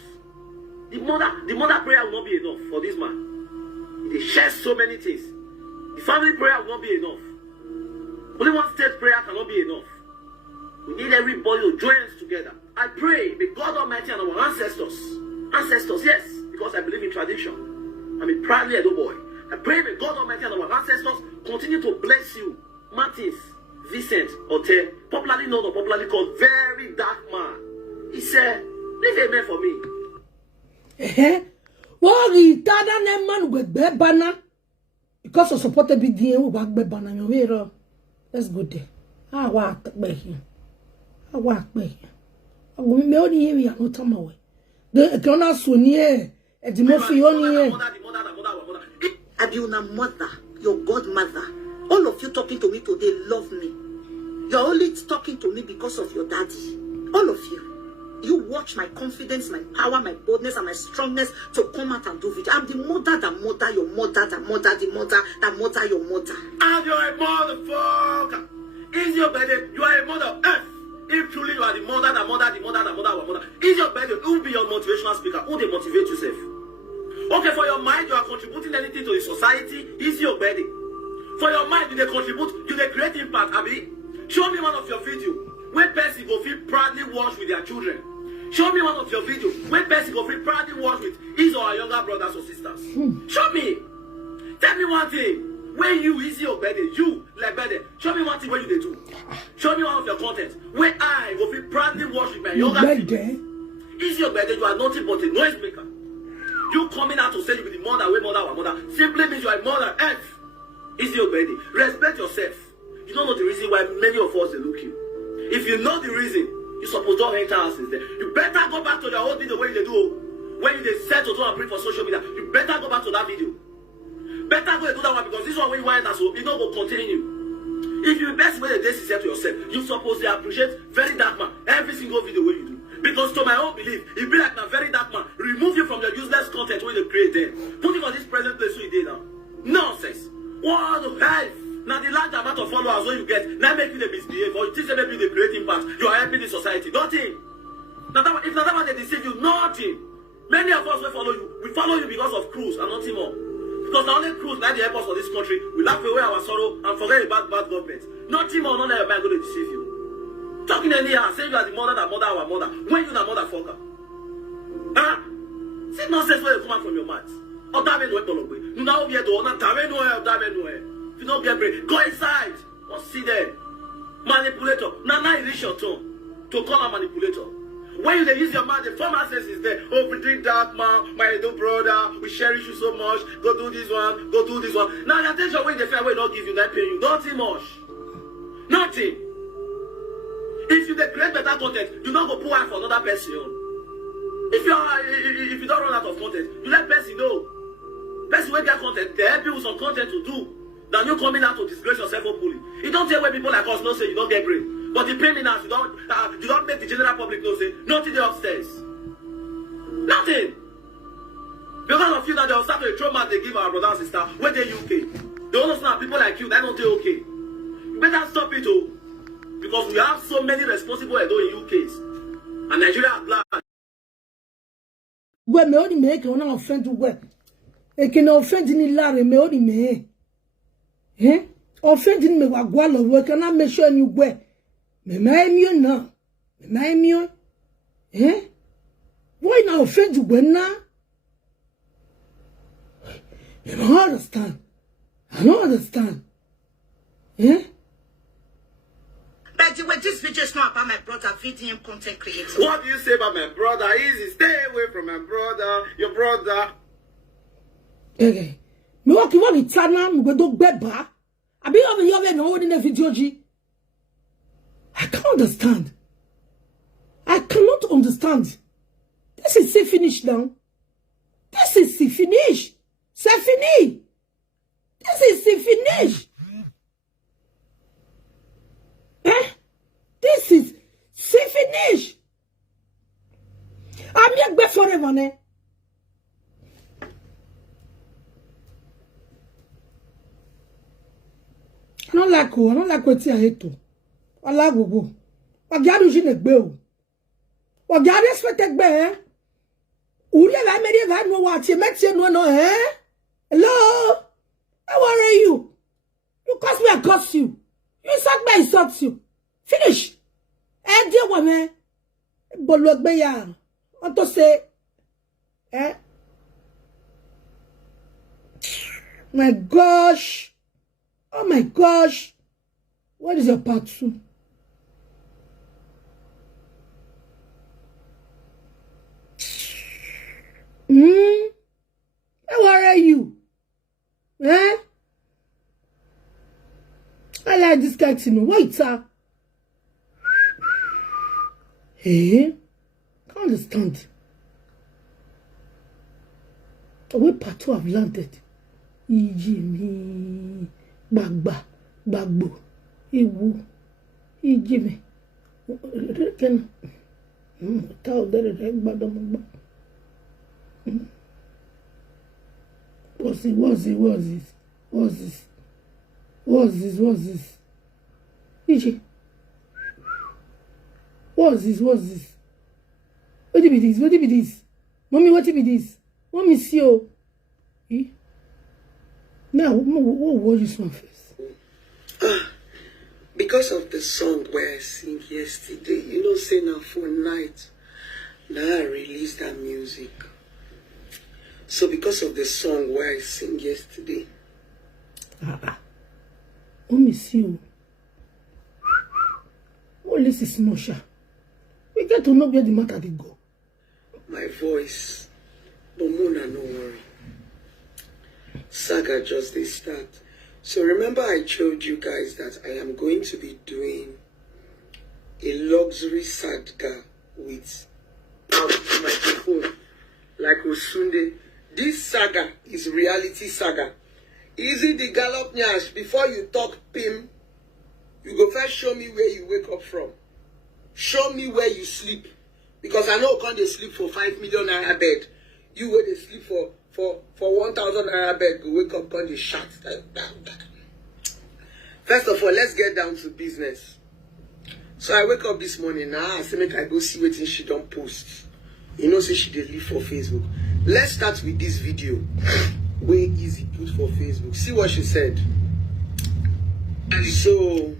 the mother prayer will not be enough for this man. They share so many things. The family prayer will not be enough. Only one state prayer cannot be enough. We need everybody to join us together. I pray, may God Almighty and our ancestors, yes, because I believe in tradition. I'm a proudly Edo boy. I pray, may God Almighty and our ancestors continue to bless you. Martins, Vincent, Ote, popularly known or popularly called Very Dark Man. He said, leave a man for me. Worry, Tada man with Bebana. Because of supported BDA, we work Bebana. Let's go there. I walk by him. I walk by him. I will be only here. We are not time away. The Ghana Sunye, the Murphy only. Abiuna mother, your godmother. All of you talking to me today love me. You're only talking to me because of your daddy. All of you. You watch my confidence, my power, my boldness, and my strongness to come out and do video. I'm the mother that mother your mother, the mother that mother your mother. And you're a motherfucker. Is your better? You are a mother F. If truly you are the mother, the mother, our mother. Is your better? Who will be your motivational speaker? Who they motivate yourself? Okay, for your mind, you are contributing anything to the society. Is your better? For your mind, you they contribute, you they create impact. Abi, show me one of your videos where person go feel proudly watch with their children. Show me one of your videos where person go feel proudly watch with his or her younger brothers or sisters. Show me. Tell me one thing. When you is your better, you like better. Show me one thing where you they do. Show me one of your content where I go feel proudly watch with my younger people. Is your better? You are nothing but a noise maker. You coming out to say you be the mother, way mother, our mother, simply means you are a mother. F. Is your better? Respect yourself. You don't know the reason why many of us they look you. If you know the reason, you suppose don't enter houses there. You better go back to the old video where you do. When you they set to do and pray for social media, you better go back to that video. Better go and do that one because this one when you want so it not go continue. If you best way the day set to yourself, you suppose to appreciate Very Dark Man every single video where you do. Because to my own belief, it be like a Very Dark Man. Remove you from your useless content when you create them. Put it on this present place where you did now. Nonsense. What the hell? Now the large amount of followers when you get, now make you the misbehave or you think they make you the create impact. You are helping the society. Nothing. Now that, if not that they deceive you, nothing. Many of us will follow you. We follow you because of cruise and nothing more. Because the only cruise that they help us for this country, we laugh away our sorrow and forget about bad government. Nothing more, none of your man going to deceive you. Talking anyhow, saying you are the mother that mother our mother. When you the motherfucker. Huh? See nonsense where you come out from your mouth. Oh, that may not be you now be a door, not that may no. If you don't get brave, go inside or sit there. Manipulator. Now reach your tone to call a manipulator. When you use your mouth, the former sense is there. Oh, pretty dark man, my little brother, we cherish you so much. Go do this one, go do this one. Now the attention when they fair way not give you, not pay you. Nothing much. Nothing. If you create better content, you not go pour out for another person. If you don't run out of content, you let person know. Person will get content, they help you with some content to do. Now you coming out to disgrace yourself openly. You don't tell where people like us know say you don't get brain. But the criminals, you don't make the general public know say nothing there upstairs. Nothing. Because of you that they will start to a trauma they give our brother and sister when they UK. They understand people like you, they don't do okay. better stop it, oh. Because we have so many responsible Edo in UKs. And Nigeria at large. Where me only make on offend to where. E can offend ni lare me only me. Eh? Offending me wa gwalo we cannot make sure you where. Me you now. Me you. Eh? Why now offend you when now? I don't understand. I don't understand. Eh? But this video is not about my brother, VDM content creator. What do you say about my brother? Easy, stay away from my brother, your brother. Okay. Me walk you tana, me go do beba. I be over here no in the video G. I can't understand. I cannot understand. This is finish now. This is finish. C'est fini. This is finish. Eh? This is finish. I'm young back forever, ne? I don't like what I hate to. I like go. I got you in a bill. What got this for take bear? Uri I made it no watch you met you no eh? Hello? How are you? You curse me, I curse you. You insult me, I insult you. Finish. Eh, dear woman. But look, I want to say, eh? My gosh. Oh my gosh. What is your part 2? How are you? Eh? I like this guy to know. Wait, sir. Eh? Can't understand. Where part 2 have landed? Ijimi. Bagba. Bagbo. Iwu. Ijimi. Can. Tell that What's this? Iji. What's this? What be this? Mommy, what be this? Mommy, see you. Eh? Now, what was this one first? Because of the song where I sing yesterday, you know, say now for night, now I released that music. So because of the song where I sing yesterday. Let me see you. Oh, this is Mosha. We get to know where the matter they go. My voice. But Mona, no worry. Saga just they start. So remember I told you guys that I am going to be doing a luxury saga with microphone like Osunde. This saga is reality saga. Easy the gallop nyash. Before you talk pim, you go first show me where you wake up from. Show me where you sleep. Because I know can't they sleep for 5 million naira bed. You where they sleep for 1,000 naira bed, go wake up on the shot. First of all, let's get down to business. So I wake up this morning now. I say make I go see what she don't post. You know, say she did leave for Facebook. Let's start with this video. Way easy put for Facebook. See what she said. So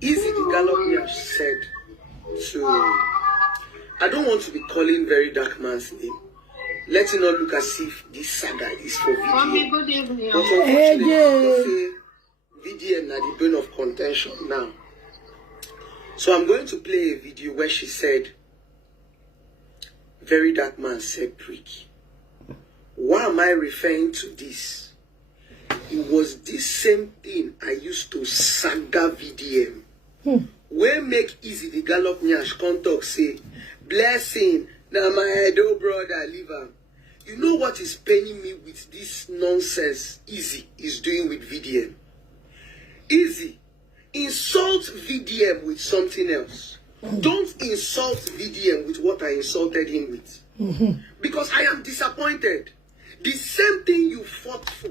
easy the gallop she said. So I don't want to be calling very dark man's name. Let it not look as if this saga is for VDM. But unfortunately, VDM are the bone of contention now. So I'm going to play a video where she said, very dark man said prick. Why am I referring to this? It was this same thing I used to saga VDM. Where make easy the gallop nyash come talk say, blessing, now my Edo brother leave him. You know what is paining me with this nonsense Easy is doing with VDM? Easy, insult VDM with something else. Don't insult VDM with what I insulted him with. Because I am disappointed. The same thing you fought for,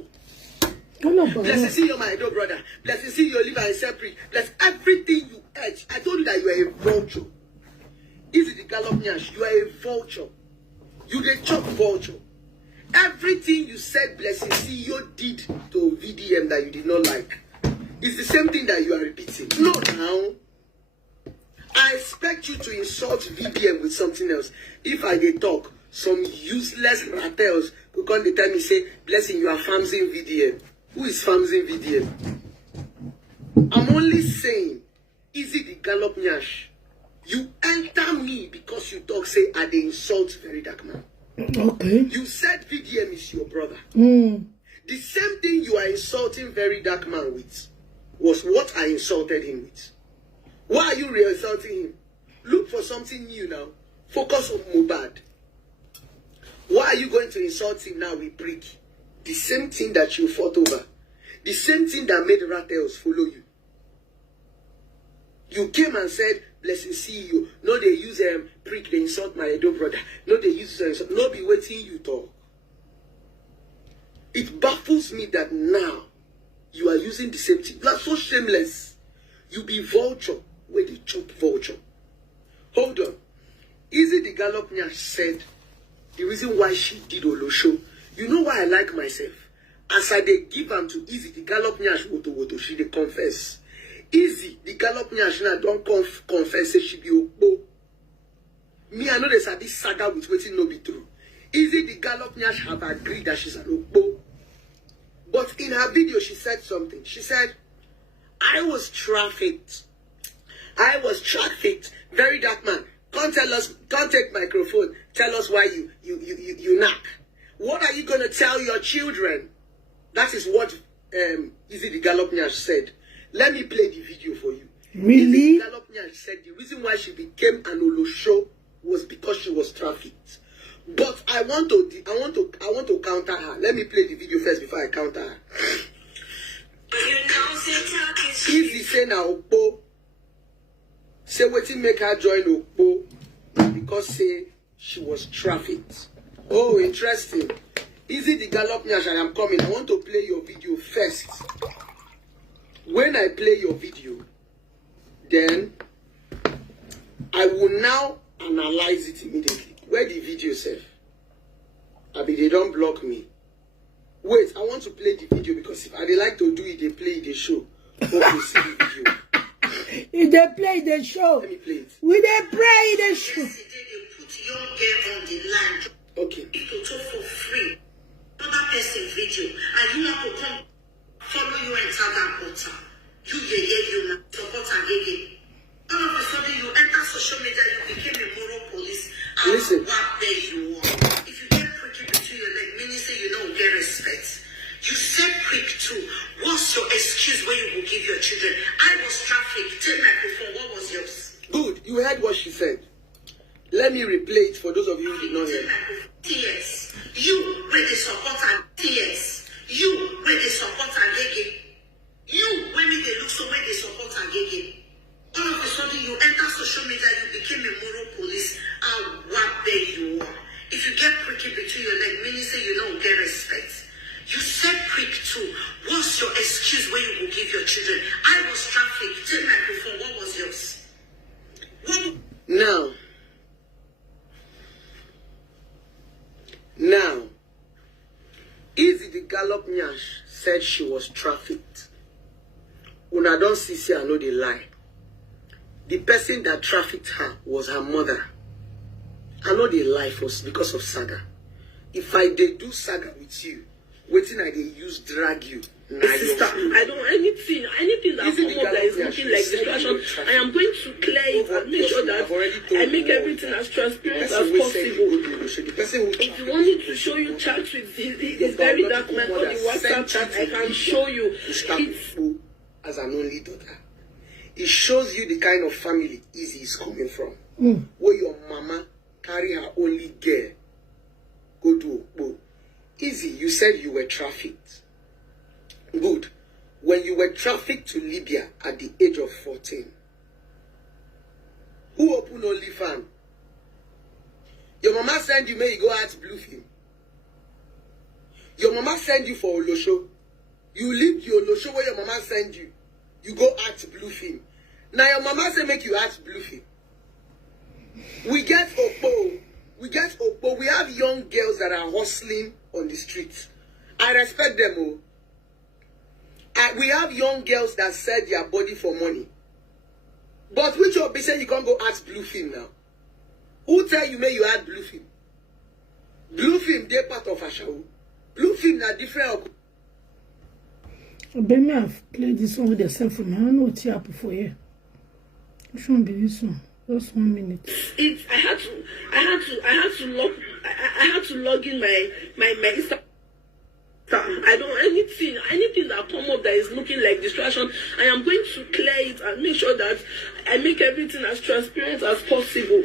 Blessing, see you, my little brother. Blessing, see you live and separate. Bless everything you edge. I told you that you are a vulture. Is it the gallop nyash? You are a vulture. You the chop vulture. Everything you said, Blessing, see you did to VDM that you did not like. It's the same thing that you are repeating. No, now. I expect you to insult VDM with something else. If I dey talk, some useless ratels who come dey tell me, say, Blessing, you are farming VDM. Who is farming VDM? I'm only saying, is it the gallop nyash? You enter me because you talk, say, I dey insult very dark man. Okay. You said VDM is your brother. The same thing you are insulting very dark man with was what I insulted him with. Why are you re-insulting him? Look for something new now. Focus on Mubad. Why are you going to insult him now with Brick? The same thing that you fought over. The same thing that made Ratels follow you. You came and said, Blessing CEO. No, they use Brick, they insult my Edo brother. No, they use insult. No, be waiting you talk. It baffles me that now you are using the same thing. You are so shameless. You be vulture where they chop vulture. Hold on. Izzy the Gallop Nyash said the reason why she did Olosho. You know why I like myself? As I they give them to Izzy the Gallop Nyash woto she they confess. Izzy the Gallop Nyash now don't confess say she be Okpo. Me I know there's this saga with waiting no be true. Izzy the Gallop Nyash have agreed that she's an Okpo. But in her video she said something. She said, I was trafficked. Very dark man. Can't tell us, can't take microphone. Tell us why you knock. What are you going to tell your children? That is what Izzy the Gallop Nyash said. Let me play the video for you. Really? Izzy the Gallop Nyash said the reason why she became an Olosho was because she was trafficked. But I want to counter her. Let me play the video first before I counter her. Izzy say now Okpo. Say what make her join Okpo because say she was trafficked. Oh, interesting. Izzy the Gallop Nyash, I am coming. I want to play your video first. When I play your video, then I will now analyze it immediately. Where the video safe? Abi they don't block me. Wait, I want to play the video because if I they like to do it, they play the show. Hope you see the video. If they play the show, let me play it. Will they play the show? Yesterday they put young girl on the line. Okay. People talk for free. Another person video, and you want to come follow you and tag and butter. You support and gege. All of a sudden you enter social media, you became a moral police. And listen. What there you are. If you get pricky between your leg, meaning say you don't get respect. You said quick too. What's your excuse where you will give your children? I was trafficked. Take microphone. What was yours? Good. You heard what she said. Let me replay it for those of you who did not hear. Tears. You where they support and tears. You where they support and gege. You when they look so where they support and gege. All of a sudden you enter social media, you became a moral police. And what there you are. If you get pricky between your leg, meaning say you don't get respect. You said quick too. What's your excuse where you will give your children? I was trafficked. Take microphone. What was yours? Now, Izzy the Gallop Nyash said she was trafficked. Una don't see, I know they lie. The person that trafficked her was her mother. I know they lie first because of saga. If I did do saga with you, waiting I they use drag you. Sister, I don't anything that come up that is looking like distraction. I am going to clear it and make sure that I make everything as transparent as possible. If you want me to show you chats with this very dark man on the WhatsApp chat, I can show you. It's as an only daughter. It shows you the kind of family Izzy is coming from. Where your mama carry her only girl go do Okpo. Izzy, you said you were trafficked. Good. When you were trafficked to Libya at the age of 14, who opened OnlyFans? Your mama sent you, may you go out bluefin. Your mama sent you for Olosho. You leave your show where your mama send you. You go act blue film. Now your mama say make you act blue film. We get Oppo. We have young girls that are hustling on the streets. I respect them all. We have young girls that sell their body for money. But which of be say you can't go act blue film now? Who tell you may you add blue film? Blue film, they part of a show. Blue film are different. Ben, I've played this one with yourself from I don't know what's happened for you. Which one be this one? Just 1 minute. I had to log in my Instagram. I don't anything that come up that is looking like distraction. I am going to clear it and make sure that I make everything as transparent as possible.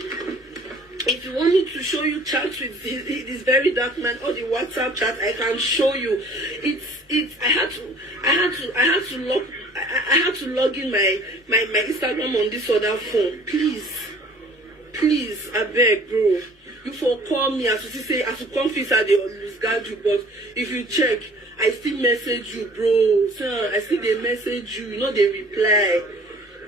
If you want me to show you chats with this very dark man or the WhatsApp chat, I can show you. I had to log in my Instagram on this other phone. Please, I beg, bro. You for call me as you say as you confess I dey lose guard you, but if you check, I still message you, bro. Sir, I still dey message you. You know they reply.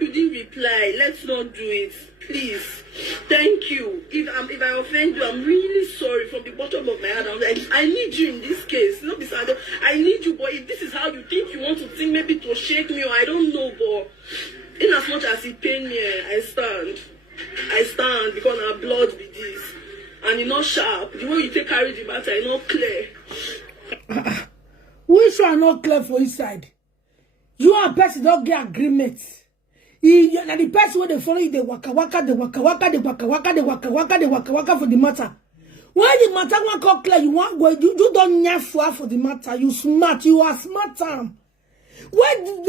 You didn't reply. Let's not do it. Please. Thank you. If I offend you, I'm really sorry from the bottom of my heart. I need you in this case. Not beside you. I need you, but if this is how you think you want to think, maybe to shake me or I don't know, but in as much as it pain me, I stand because our blood be this. And it's not sharp. The way you take carry the matter, it's not clear. Which one not clear for inside? You and person don't get agreements. And the person when they follow you, they waka for the matter. When the matter won't come clear, you want go, you don't nyafua for the matter. You smart, you are smart. When